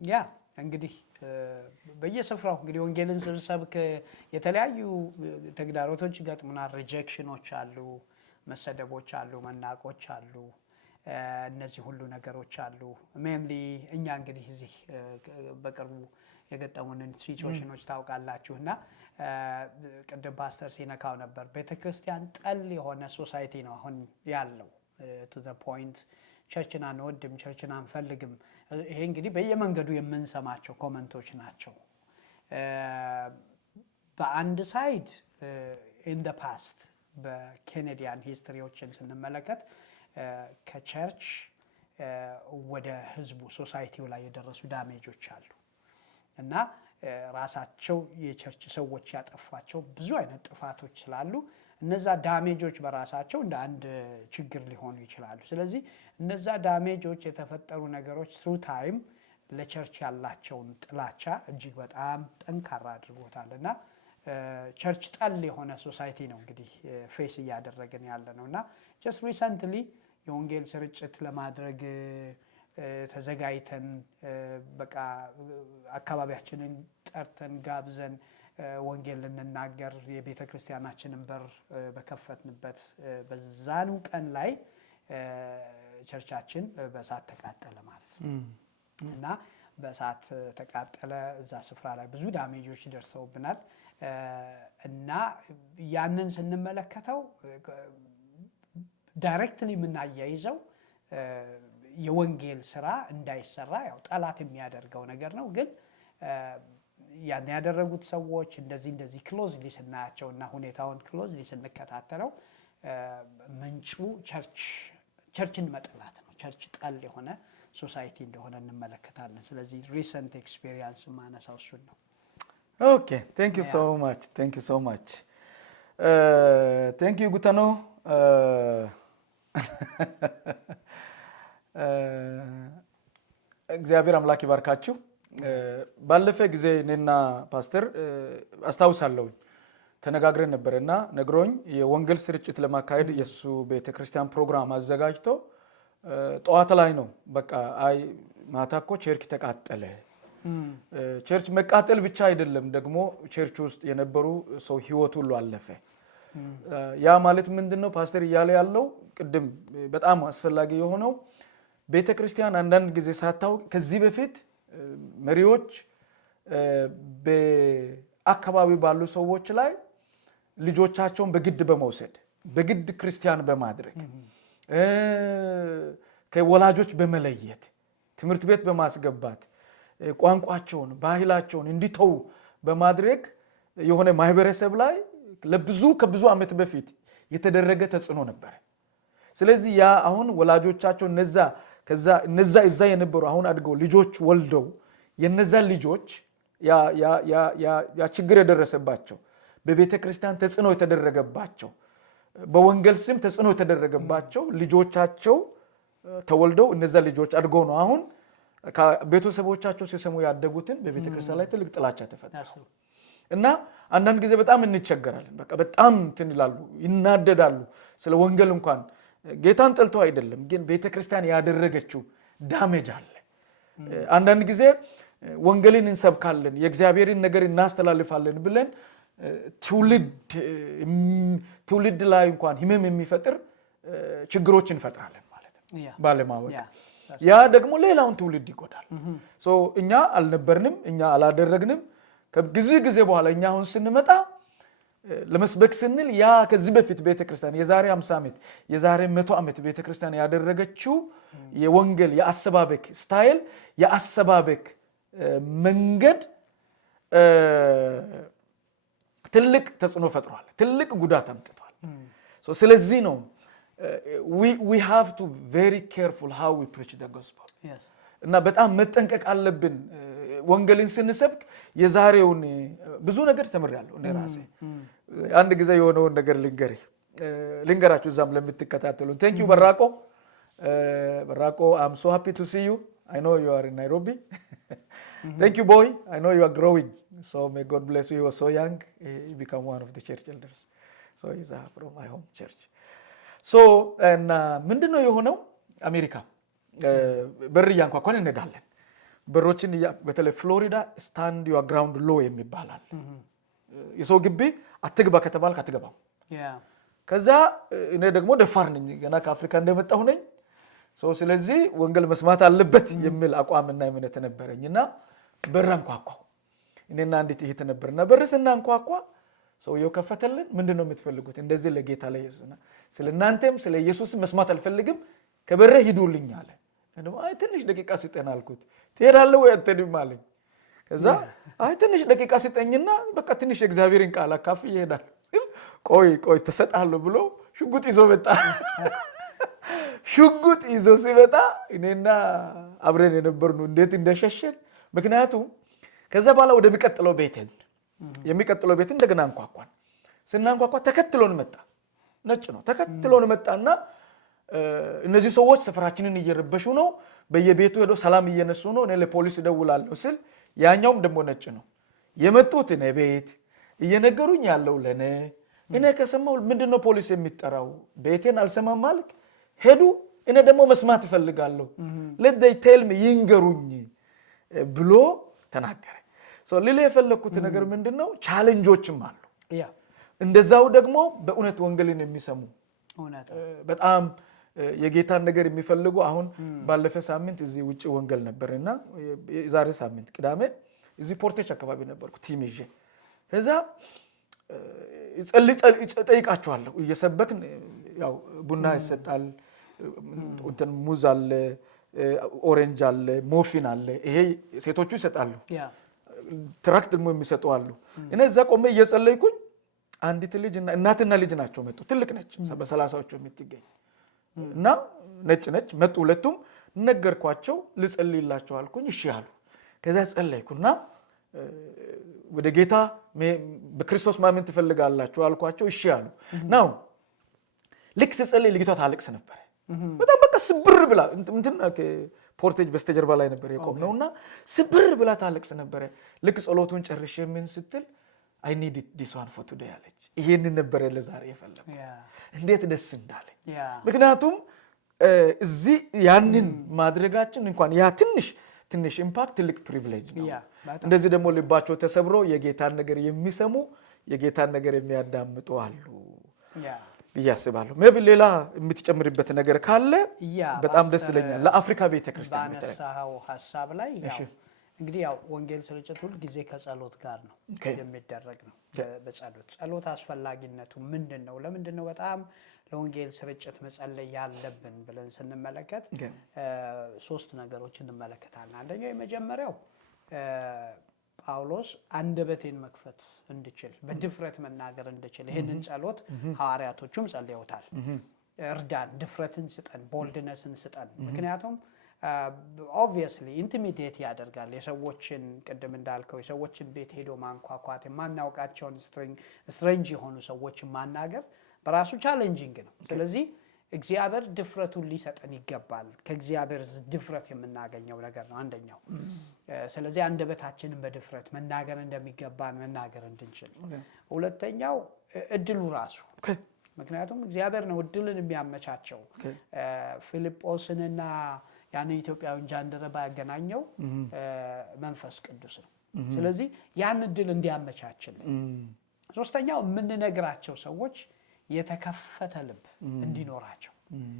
ያ እንግዲህ በየስፍራው እንግዲህ ወንጌልን ስብሰብክ የተለያዩ ተግዳሮቶች ይገጥሙናል። ሪጀክሽኖች አሉ፣ መሰደቦች አሉ፣ መናቆች አሉ። እነዚህ ሁሉ ነገሮች አሉ። ሜንሊ እኛ እንግዲህ እዚህ በቅርቡ የገጠሙንን ሲቹዌሽኖች ታውቃላችሁ እና ቅድም ፓስተር ሲነካው ነበር። ቤተክርስቲያን ጠል የሆነ ሶሳይቲ ነው አሁን ያለው። ቱ ዘ ፖይንት ቸርችን አንወድም፣ ቸርችን አንፈልግም። ይሄ እንግዲህ በየመንገዱ የምንሰማቸው ኮመንቶች ናቸው። በአንድ ሳይድ ኢን ደ ፓስት በኬኔዲያን ሂስትሪዎችን ስንመለከት ከቸርች ወደ ህዝቡ ሶሳይቲው ላይ የደረሱ ዳሜጆች አሉ እና ራሳቸው የቸርች ሰዎች ያጠፏቸው ብዙ አይነት ጥፋቶች ስላሉ እነዛ ዳሜጆች በራሳቸው እንደ አንድ ችግር ሊሆኑ ይችላሉ። ስለዚህ እነዛ ዳሜጆች የተፈጠሩ ነገሮች through time ለቸርች ያላቸውን ጥላቻ እጅግ በጣም ጠንካራ አድርጎታል እና ቸርች ጠል የሆነ ሶሳይቲ ነው እንግዲህ ፌስ እያደረግን ያለ ነው እና just recently የወንጌል ስርጭት ለማድረግ ተዘጋጅተን በቃ አካባቢያችንን ጠርተን ጋብዘን ወንጌል ልንናገር የቤተ ክርስቲያናችንን በር በከፈትንበት በዛኑ ቀን ላይ ቸርቻችን በእሳት ተቃጠለ ማለት ነው እና በእሳት ተቃጠለ። እዛ ስፍራ ላይ ብዙ ዳሜጆች ደርሰውብናል እና ያንን ስንመለከተው ዳይሬክትሊ የምናያይዘው የወንጌል ስራ እንዳይሰራ ያው ጠላት የሚያደርገው ነገር ነው። ግን ያን ያደረጉት ሰዎች እንደዚህ ክሎዝሊ ስናያቸውና ሁኔታውን ክሎዝሊ ስንከታተለው ምንጩ ቸርችን መጥላት ነው። ቸርች ጠል የሆነ ሶሳይቲ እንደሆነ እንመለከታለን። ስለዚህ ሪሰንት ኤክስፒሪየንስ ማነሳው እሱን ነው። ኦኬ ቴንክ ዩ ሶ ማች ቴንክ ዩ ጉተኖ። እግዚአብሔር አምላክ ይባርካችሁ። ባለፈ ጊዜ እኔና ፓስተር አስታውሳለሁ ተነጋግረን ነበርና ነግሮኝ የወንጌል ስርጭት ለማካሄድ የሱ ቤተክርስቲያን ፕሮግራም አዘጋጅቶ ጠዋት ላይ ነው በቃ አይ ማታ እኮ ቸርች ተቃጠለ። ቸርች መቃጠል ብቻ አይደለም ደግሞ ቸርች ውስጥ የነበሩ ሰው ህይወት ሁሉ አለፈ። ያ ማለት ምንድነው ፓስተር እያለ ያለው ቅድም በጣም አስፈላጊ የሆነው ቤተክርስቲያን አንዳንድ ጊዜ ሳታውቅ ከዚህ በፊት መሪዎች በአካባቢ ባሉ ሰዎች ላይ ልጆቻቸውን በግድ በመውሰድ በግድ ክርስቲያን በማድረግ ከወላጆች በመለየት ትምህርት ቤት በማስገባት ቋንቋቸውን ባህላቸውን እንዲተው በማድረግ የሆነ ማህበረሰብ ላይ ከብዙ ዓመት በፊት የተደረገ ተጽዕኖ ነበር። ስለዚህ ያ አሁን ወላጆቻቸው እነዛ እዛ የነበሩ አሁን አድገው ልጆች ወልደው የነዛ ልጆች ያ ችግር የደረሰባቸው በቤተ ክርስቲያን ተጽዕኖ የተደረገባቸው በወንጌል ስም ተጽዕኖ የተደረገባቸው ልጆቻቸው ተወልደው እነዛ ልጆች አድገው ነው አሁን ቤተሰቦቻቸው ሲሰሙ ያደጉትን በቤተ ክርስቲያን ላይ ትልቅ ጥላቻ ተፈጠረ እና አንዳንድ ጊዜ በጣም እንቸገራለን። በቃ በጣም እንትን ይላሉ፣ ይናደዳሉ። ስለ ወንጌል እንኳን ጌታን ጠልተው አይደለም፣ ግን ቤተ ክርስቲያን ያደረገችው ዳሜጅ አለ። አንዳንድ ጊዜ ወንጌልን እንሰብካለን፣ የእግዚአብሔርን ነገር እናስተላልፋለን ብለን ትውልድ ላይ እንኳን ህመም የሚፈጥር ችግሮችን እንፈጥራለን ማለት ነው ባለማወቅ። ያ ደግሞ ሌላውን ትውልድ ይጎዳል። እኛ አልነበርንም፣ እኛ አላደረግንም። ከጊዜ በኋላ እኛ አሁን ስንመጣ ለመስበክ ስንል ያ ከዚህ በፊት ቤተክርስቲያን የዛሬ 50 ዓመት የዛሬ 100 ዓመት ቤተክርስቲያን ያደረገችው የወንጌል የአሰባበክ ስታይል የአሰባበክ መንገድ ትልቅ ተጽዕኖ ፈጥሯል፣ ትልቅ ጉዳት አምጥቷል። ስለዚህ ነው we have to very careful how we preach the gospel እና በጣም መጠንቀቅ አለብን። ወንጌልን ስንሰብክ የዛሬውን ብዙ ነገር ተምሬያለሁ እኔ ራሴ። አንድ ጊዜ የሆነውን ነገር ልንገራችሁ እዛም ለምትከታተሉን። thank you በራቆ I'm so happy to see you. I know you are in Nairobi. Thank you boy, I know you are growing, so may God bless you. He was so young, he became one of the church elders, so he's from my home church. So and ምንድነው የሆነው አሜሪካ በር ያንኳኳን እንሄዳለን። በሮችን በተለይ ፍሎሪዳ ስታንድ ዩር ግራውንድ ሎ የሚባላል የሰው ግቢ አትግባ ከተባልክ አትገባም። ከዛ እኔ ደግሞ ደፋር ነኝ፣ ገና ከአፍሪካ እንደመጣሁ ነኝ። ስለዚህ ወንጌል መስማት አለበት የሚል አቋምና እምነት ነበረኝና በር አንኳኳው። እኔና አንዲት እህት ነበርና በር ስናንኳኳ ሰውየው ከፈተልን። ምንድነው የምትፈልጉት? እንደዚህ ለጌታ ለኢየሱስና ስለናንተም ስለ ኢየሱስ መስማት አልፈልግም፣ ከበረ ሂዱልኝ አለ። እንደው አይ ትንሽ ደቂቃ ስጠን አልኩት። ትሄዳለህ ወይ አትሄድም አለኝ። ከዛ አይ ትንሽ ደቂቃ ስጠኝና በቃ ትንሽ የእግዚአብሔርን ቃል አካፍ ይሄዳል። ቆይ ተሰጣለሁ ብሎ ሽጉጥ ይዞ መጣ። ሽጉጥ ይዞ ሲመጣ እኔና አብረን የነበርነው እንዴት እንደሸሸን። ምክንያቱም ከዛ በኋላ ወደሚቀጥለው ቤት የሚቀጥለው ቤት እንደገና አንኳኳን። ስናንኳኳ ተከትሎን መጣ። ነጭ ነው። ተከትሎን መጣና እነዚህ ሰዎች ሰፈራችንን እየረበሹ ነው፣ በየቤቱ ሄዶ ሰላም እየነሱ ነው፣ እኔ ለፖሊስ እደውላለሁ ስል ያኛውም ደግሞ ነጭ ነው። የመጡት እኔ ቤት እየነገሩኝ ያለው ለኔ እኔ ከሰማው ምንድነው ፖሊስ የሚጠራው? ቤቴን አልሰማም ማለት ሄዱ። እኔ ደግሞ መስማት እፈልጋለሁ፣ let they tell me ይንገሩኝ ብሎ ተናገረ። ሌላ የፈለኩት ነገር ምንድነው ቻሌንጆችም አሉ። እንደዛው ደግሞ በእውነት ወንጌልን የሚሰሙ በጣም የጌታን ነገር የሚፈልጉ አሁን ባለፈ ሳምንት እዚህ ውጪ ወንጌል ነበርና የዛሬ ሳምንት ቅዳሜ እዚህ ፖርቴች አካባቢ ነበርኩ ቲም ይዤ። ከዛ ጠይቃቸዋለሁ እየሰበክን ያው ቡና ይሰጣል፣ እንትን ሙዝ አለ፣ ኦሬንጅ አለ፣ ሞፊን አለ። ይሄ ሴቶቹ ይሰጣሉ፣ ትራክት ደግሞ የሚሰጡ አሉ። እኔ እዛ ቆሜ እየጸለይኩኝ አንዲት ልጅ እናትና ልጅ ናቸው መጡ። ትልቅ ነች፣ በ30ዎቹ የምትገኝ እና ነጭ ነች። መጡ ሁለቱም። ነገርኳቸው፣ ልጸልይላቸው አልኩኝ። እሺ አሉ። ከዛ ጸለይኩና ወደ ጌታ በክርስቶስ ማመን ትፈልጋላችሁ አልኳቸው። እሺ አሉ። ናው ልክ ስጸልይ ልጅቷ ታለቅስ ነበር። በጣም በቃ ስብር ብላ እንትን ፖርቴጅ በስተጀርባ ላይ ነበር የቆምነውና ስብር ብላ ታለቅስ ነበር። ልክ ጸሎቱን ጨርሼ ምን ስትል I need this one for today አለች። ይሄንን ነበር ለዛሬ የፈለኩት። እንዴት ደስ እንዳለኝ። ምክንያቱም እዚህ ያንን ማድረጋችን እንኳን ያ ትንሽ ኢምፓክት ትልቅ ፕሪቪሌጅ ነው። እንደዚህ ደግሞ ልባቸው ተሰብሮ የጌታን ነገር የሚሰሙ የጌታን ነገር የሚያዳምጡ አሉ ብዬ አስባለሁ። ሜቢ ሌላ የምትጨምርበት ነገር ካለ በጣም ደስ ይለኛል። ለአፍሪካ ቤተክርስቲያን ባነሳው ሐሳብ ላይ እንግዲህ ያው ወንጌል ስርጭት ሁሉ ጊዜ ከጸሎት ጋር ነው የሚደረግ ነው። ጸሎት አስፈላጊነቱ ምንድነው? ለምንድነው በጣም ለወንጌል ስርጭት መጸለይ ያለብን ብለን ስንመለከት ሶስት ነገሮችን እንመለከታለን። አንደኛው የመጀመሪያው ጳውሎስ አንደበቴን መክፈት እንድችል በድፍረት መናገር እንድችል ይሄንን ጸሎት ሐዋርያቶቹም ጸልየውታል። እርዳን፣ ድፍረትን ስጠን፣ ቦልድነስን ስጠን። ምክንያቱም ኦብቪየስሊ ኢንቲሚዴት ያደርጋል። የሰዎችን ቅድም እንዳልከው የሰዎችን ቤት ሄዶ ማንኳኳት፣ የማናውቃቸውን ስትሬንጅ የሆኑ ሰዎችን ማናገር በራሱ ቻሌንጂንግ ነው። ስለዚህ እግዚአብሔር ድፍረቱን ሊሰጠን ይገባል። ከእግዚአብሔር ድፍረት የምናገኘው ነገር ነው አንደኛው። ስለዚህ አንደበታችንን በድፍረት መናገር እንደሚገባን መናገር እንድንችል። ሁለተኛው እድሉ ራሱ ምክንያቱም እግዚአብሔር ነው እድልን የሚያመቻቸው። ፊልጶስንና ያንን ኢትዮጵያዊን ጃንደረባ ያገናኘው መንፈስ ቅዱስ ነው። ስለዚህ ያን እድል እንዲያመቻችልን። ሶስተኛው የምንነግራቸው ሰዎች የተከፈተ ልብ እንዲኖራቸው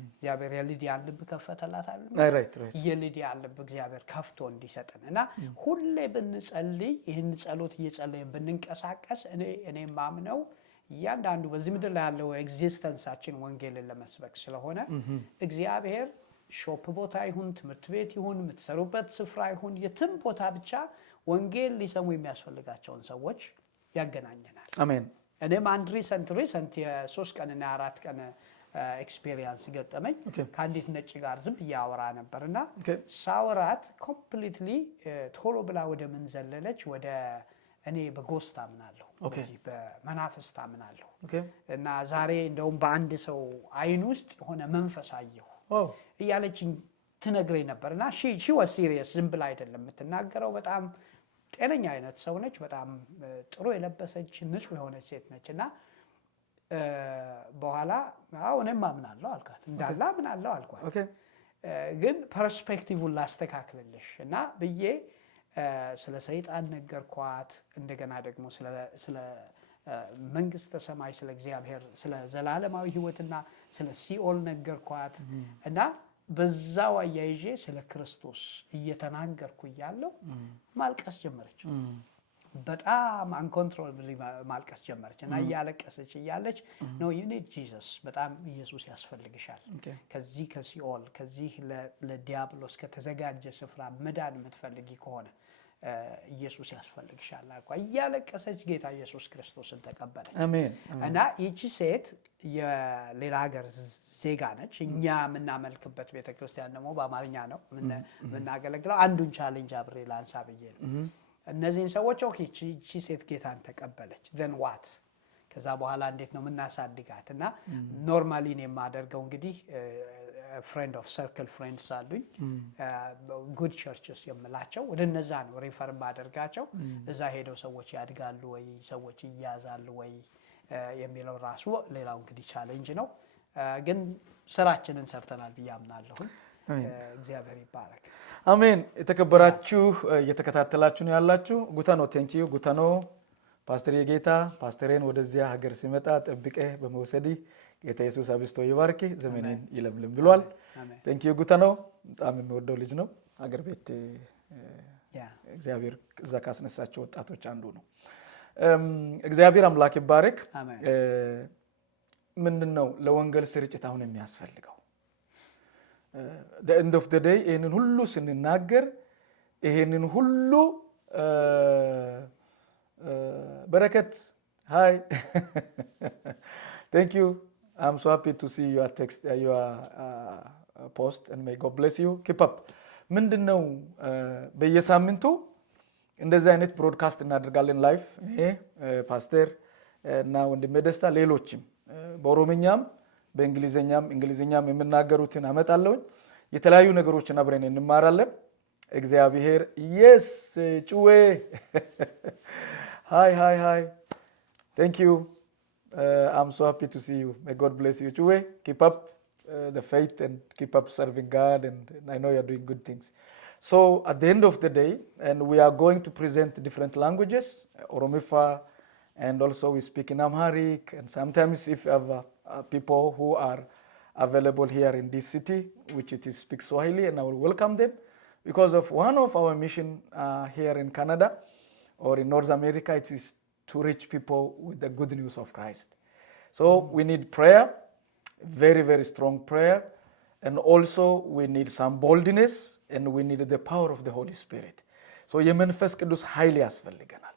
እግዚአብሔር የሊዲያን ልብ ከፈተላት አይደል? የሊዲያን ልብ እግዚአብሔር ከፍቶ እንዲሰጠን እና ሁሌ ብንጸልይ ይህን ጸሎት እየጸለይን ብንንቀሳቀስ እኔ ማምነው እያንዳንዱ በዚህ ምድር ላይ ያለው ኤግዚስተንሳችን ወንጌልን ለመስበክ ስለሆነ እግዚአብሔር ሾፕ ቦታ ይሁን ትምህርት ቤት ይሁን የምትሰሩበት ስፍራ ይሁን የትም ቦታ ብቻ ወንጌል ሊሰሙ የሚያስፈልጋቸውን ሰዎች ያገናኘናል። አሜን። እኔም አንድ ሪሰንት የ3 ቀንና 4 ቀን ኤክስፒሪየንስ ገጠመኝ። ከአንዲት ነጭ ጋር ዝም ያወራ ነበርና ሳወራት ኮምፕሊትሊ ቶሎ ብላ ወደ ምን ዘለለች ወደ እኔ በጎስት አምናለሁ፣ በመናፍስት አምናለሁ እና ዛሬ እንደውም በአንድ ሰው አይን ውስጥ የሆነ መንፈስ አየሁ እያለችኝ ትነግረኝ ነበርና ሺ ዋዝ ሲሪየስ። ዝም ብላ አይደለም የምትናገረው። በጣም ጤነኛ አይነት ሰው ነች። በጣም ጥሩ የለበሰች ንጹህ የሆነች ሴት ነች እና በኋላ እኔም አምናለሁ አልኳት። እንዳለ አምናለሁ አልኳት። ግን ፐርስፔክቲቭን ላስተካክልልሽ እና ብዬ ስለ ሰይጣን ነገርኳት። እንደገና ደግሞ ስለ መንግስተ ሰማይ፣ ስለ እግዚአብሔር፣ ስለ ዘላለማዊ ህይወትና ስለ ሲኦል ነገርኳት እና በዛው አያይዤ ስለ ክርስቶስ እየተናገርኩ እያለሁ ማልቀስ ጀመረች። በጣም አንኮንትሮለብሊ ማልቀስ ጀመረች እና እያለቀሰች እያለች ኖ ዩ ኒድ ጂሰስ፣ በጣም ኢየሱስ ያስፈልግሻል። ከዚህ ከሲኦል ከዚህ ለዲያብሎስ ከተዘጋጀ ስፍራ መዳን የምትፈልጊ ከሆነ ኢየሱስ ያስፈልግሻል አልኳ። እያለቀሰች ጌታ ኢየሱስ ክርስቶስን ተቀበለች። አሜን። እና ይቺ ሴት የሌላ ሀገር ዜጋ ነች። እኛ የምናመልክበት ቤተክርስቲያን ደግሞ በአማርኛ ነው የምናገለግለው። አንዱን ቻሌንጅ አብሬ ላንሳ ብዬ ነው። እነዚህን ሰዎች ኦኬ ይቺ ሴት ጌታን ተቀበለች፣ ዘን ዋት ከዛ በኋላ እንዴት ነው የምናሳድጋት? እና ኖርማሊ ነው የማደርገው እንግዲህ ፍሬንድ ኦፍ ሰርክል ፍሬንድስ አሉኝ ጉድ ቸርችስ የምላቸው ወደ እነዛ ነው ሪፈር ማደርጋቸው። እዛ ሄደው ሰዎች ያድጋሉ ወይ ሰዎች ይያዛሉ ወይ የሚለው ራሱ ሌላው እንግዲህ ቻሌንጅ ነው። ግን ስራችንን ሰርተናል ብዬ አምናለሁ። እግዚአብሔር ይባረክ። አሜን። የተከበራችሁ እየተከታተላችሁ ነው ያላችሁ ጉተኖ ቴንኪዩ ጉተኖ ፓስተር የጌታ ፓስተሬን ወደዚያ ሀገር ሲመጣ ጠብቀህ በመውሰዲ ጌታ ኢየሱስ አብስቶ ይባርክ ዘመኔን ይለምልም ብሏል። ቴንኪዩ ጉተኖ በጣም የሚወደው ልጅ ነው። ሀገር ቤት እግዚአብሔር እዛ ካስነሳቸው ወጣቶች አንዱ ነው። እግዚአብሔር አምላክ ይባረክ። ምንድነው ለወንጌል ስርጭት አሁን የሚያስፈልገው? the end of the day ይሄንን ሁሉ ስንናገር ይሄንን ሁሉ በረከት ሃይ thank you, I'm so happy to see your text your post and may God bless you, keep up። ምንድነው በየሳምንቱ እንደዚህ አይነት ብሮድካስት እናደርጋለን ላይፍ። ይሄ ፓስተር እና ወንድሜ ደስታ ሌሎችም በኦሮምኛም በእንግሊዘኛም የምናገሩትን አመጣለሁ። የተለያዩ ነገሮችን አብረን እንማራለን። እግዚአብሔር yes ጩዌ hi thank you, I'm so happy to see you, may God bless you ጩዌ, keep up the faith and keep up serving God, and I know you're doing good things. So at the end of the day, and we are going to present different languages, Oromifa, and also we speak in Amharic, and sometimes if you have people who are available here in this city, which it is speak Swahili, and I will welcome them, because of one of our mission here in Canada or in North America, it is to reach people with the good news of Christ. So we need prayer, very, very strong prayer, and also we need some boldness, and we need the power of the Holy Spirit. ሶ የመንፈስ ቅዱስ ኃይል ያስፈልገናል።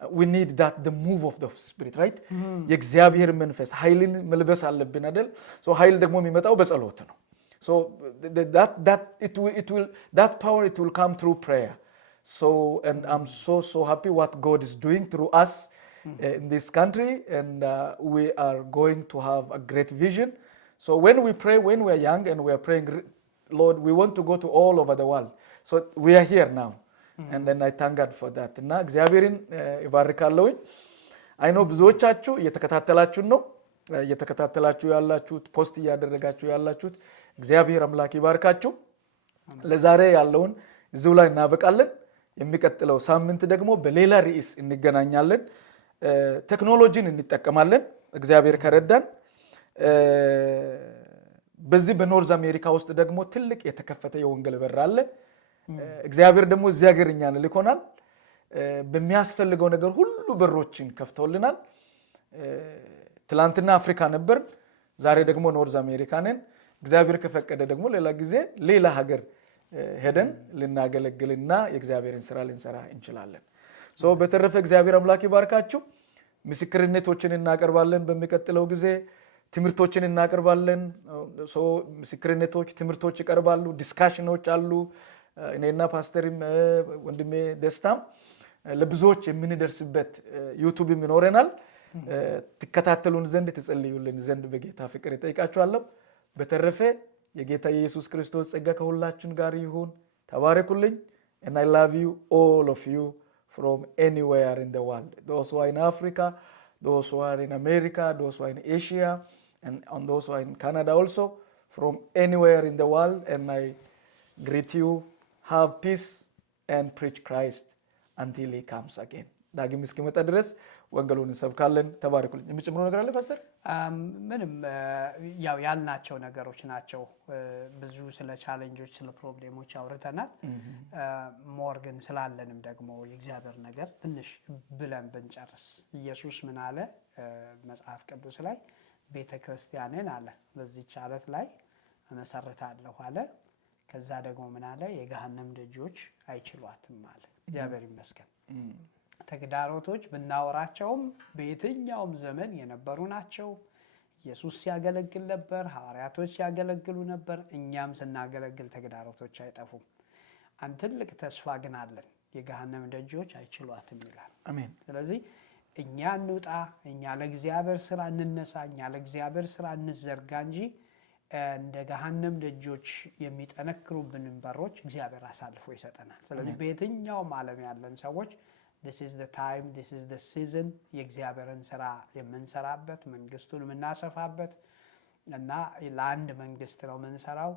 we need that the move of the spirit, right? የእግዚአብሔር መንፈስ ኃይልን መልበስ አለብን አይደል? ሶ ኃይል ደግሞ የሚመጣው በጸሎት ነው። So that power it will come through prayer. So and I'm so happy what God is doing through us in this country, and we are going to have a great vision. So when we pray, when we are young and we are praying, Lord, we want to go to all over the world. So we are here now. And then I thank God for that. እና እግዚአብሔርን ይባርካለሁኝ። አይ ኖ ብዙዎቻችሁ እየተከታተላችሁ ነው፣ እየተከታተላችሁ ያላችሁት፣ ፖስት እያደረጋችሁ ያላችሁት፣ እግዚአብሔር አምላክ ይባርካችሁ። ለዛሬ ያለውን እዚሁ ላይ እናበቃለን። የሚቀጥለው ሳምንት ደግሞ በሌላ ርዕስ እንገናኛለን። ቴክኖሎጂን እንጠቀማለን እግዚአብሔር ከረዳን። በዚህ በኖርዝ አሜሪካ ውስጥ ደግሞ ትልቅ የተከፈተ የወንጌል በር አለ። እግዚአብሔር ደግሞ እዚህ ሀገር እኛን ልኮናል። በሚያስፈልገው ነገር ሁሉ በሮችን ከፍተውልናል። ትላንትና አፍሪካ ነበር፣ ዛሬ ደግሞ ኖርዝ አሜሪካ ነን። እግዚአብሔር ከፈቀደ ደግሞ ሌላ ጊዜ ሌላ ሀገር ሄደን ልናገለግልና የእግዚአብሔርን ስራ ልንሰራ እንችላለን። ሶ በተረፈ እግዚአብሔር አምላክ ይባርካችሁ። ምስክርነቶችን እናቀርባለን። በሚቀጥለው ጊዜ ትምህርቶችን እናቀርባለን። ሶ ምስክርነቶች፣ ትምህርቶች ይቀርባሉ፣ ዲስካሽኖች አሉ። እኔና ፓስተርም ወንድሜ ደስታም ለብዙዎች የምንደርስበት ዩቲዩብም ይኖረናል። ትከታተሉን ዘንድ ትጸልዩልን ዘንድ በጌታ ፍቅር እጠይቃችኋለሁ። በተረፈ የጌታ ኢየሱስ ክርስቶስ ጸጋ ከሁላችን ጋር ይሁን። ተባረኩልኝ። and I love you, all of you, from anywhere in the world. Those who are in Africa, those who are in America, those who are in Asia, and those who are in Canada also, from anywhere in the world. And I greet you. Have peace and preach Christ until he comes again. ዳግም እስኪመጣ ድረስ ወንጌሉን እንሰብካለን። ተባረኩልኝ። የሚጨምረው ነገር አለ ፓስተር? ምንም ያው ያልናቸው ነገሮች ናቸው። ብዙ ስለ ቻሌንጆች፣ ስለ ፕሮብሌሞች አውርተናል። ሞር ግን ስላለንም ደግሞ የእግዚአብሔር ነገር ትንሽ ብለን ብንጨርስ፣ ኢየሱስ ምን አለ መጽሐፍ ቅዱስ ላይ? ቤተ ክርስቲያንን አለ በዚህች ዓለት ላይ እመሰርታለሁ አለ። ከዛ ደግሞ ምን አለ? የገሃነም ደጆች አይችሏትም አለ። እግዚአብሔር ይመስገን። ተግዳሮቶች ብናወራቸውም በየትኛውም ዘመን የነበሩ ናቸው። ኢየሱስ ሲያገለግል ነበር፣ ሐዋርያቶች ሲያገለግሉ ነበር፣ እኛም ስናገለግል ተግዳሮቶች አይጠፉም። አንድ ትልቅ ተስፋ ግን አለን፣ የገሃነም ደጆች አይችሏትም ይላል። አሜን። ስለዚህ እኛ እንውጣ፣ እኛ ለእግዚአብሔር ስራ እንነሳ፣ እኛ ለእግዚአብሔር ስራ እንዘርጋ እንጂ እንደ ገሃነም ደጆች የሚጠነክሩብንን በሮች እግዚአብሔር አሳልፎ ይሰጠናል። ስለዚህ በየትኛውም ዓለም ያለን ሰዎች this is the time, this is the season የእግዚአብሔርን ስራ የምንሰራበት፣ መንግስቱን የምናሰፋበት እና ለአንድ መንግስት ነው የምንሰራው።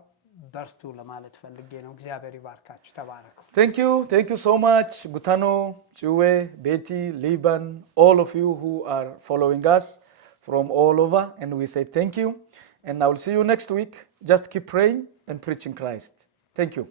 በርቱ ለማለት ፈልጌ ነው። እግዚአብሔር ይባርካችሁ። ተባረኩ። Thank you so much Gutano, Chiwe, Betty, Liban, all of you who are following us from all over, and we say thank you, and I will see you next week. Just keep praying and preaching Christ. Thank you.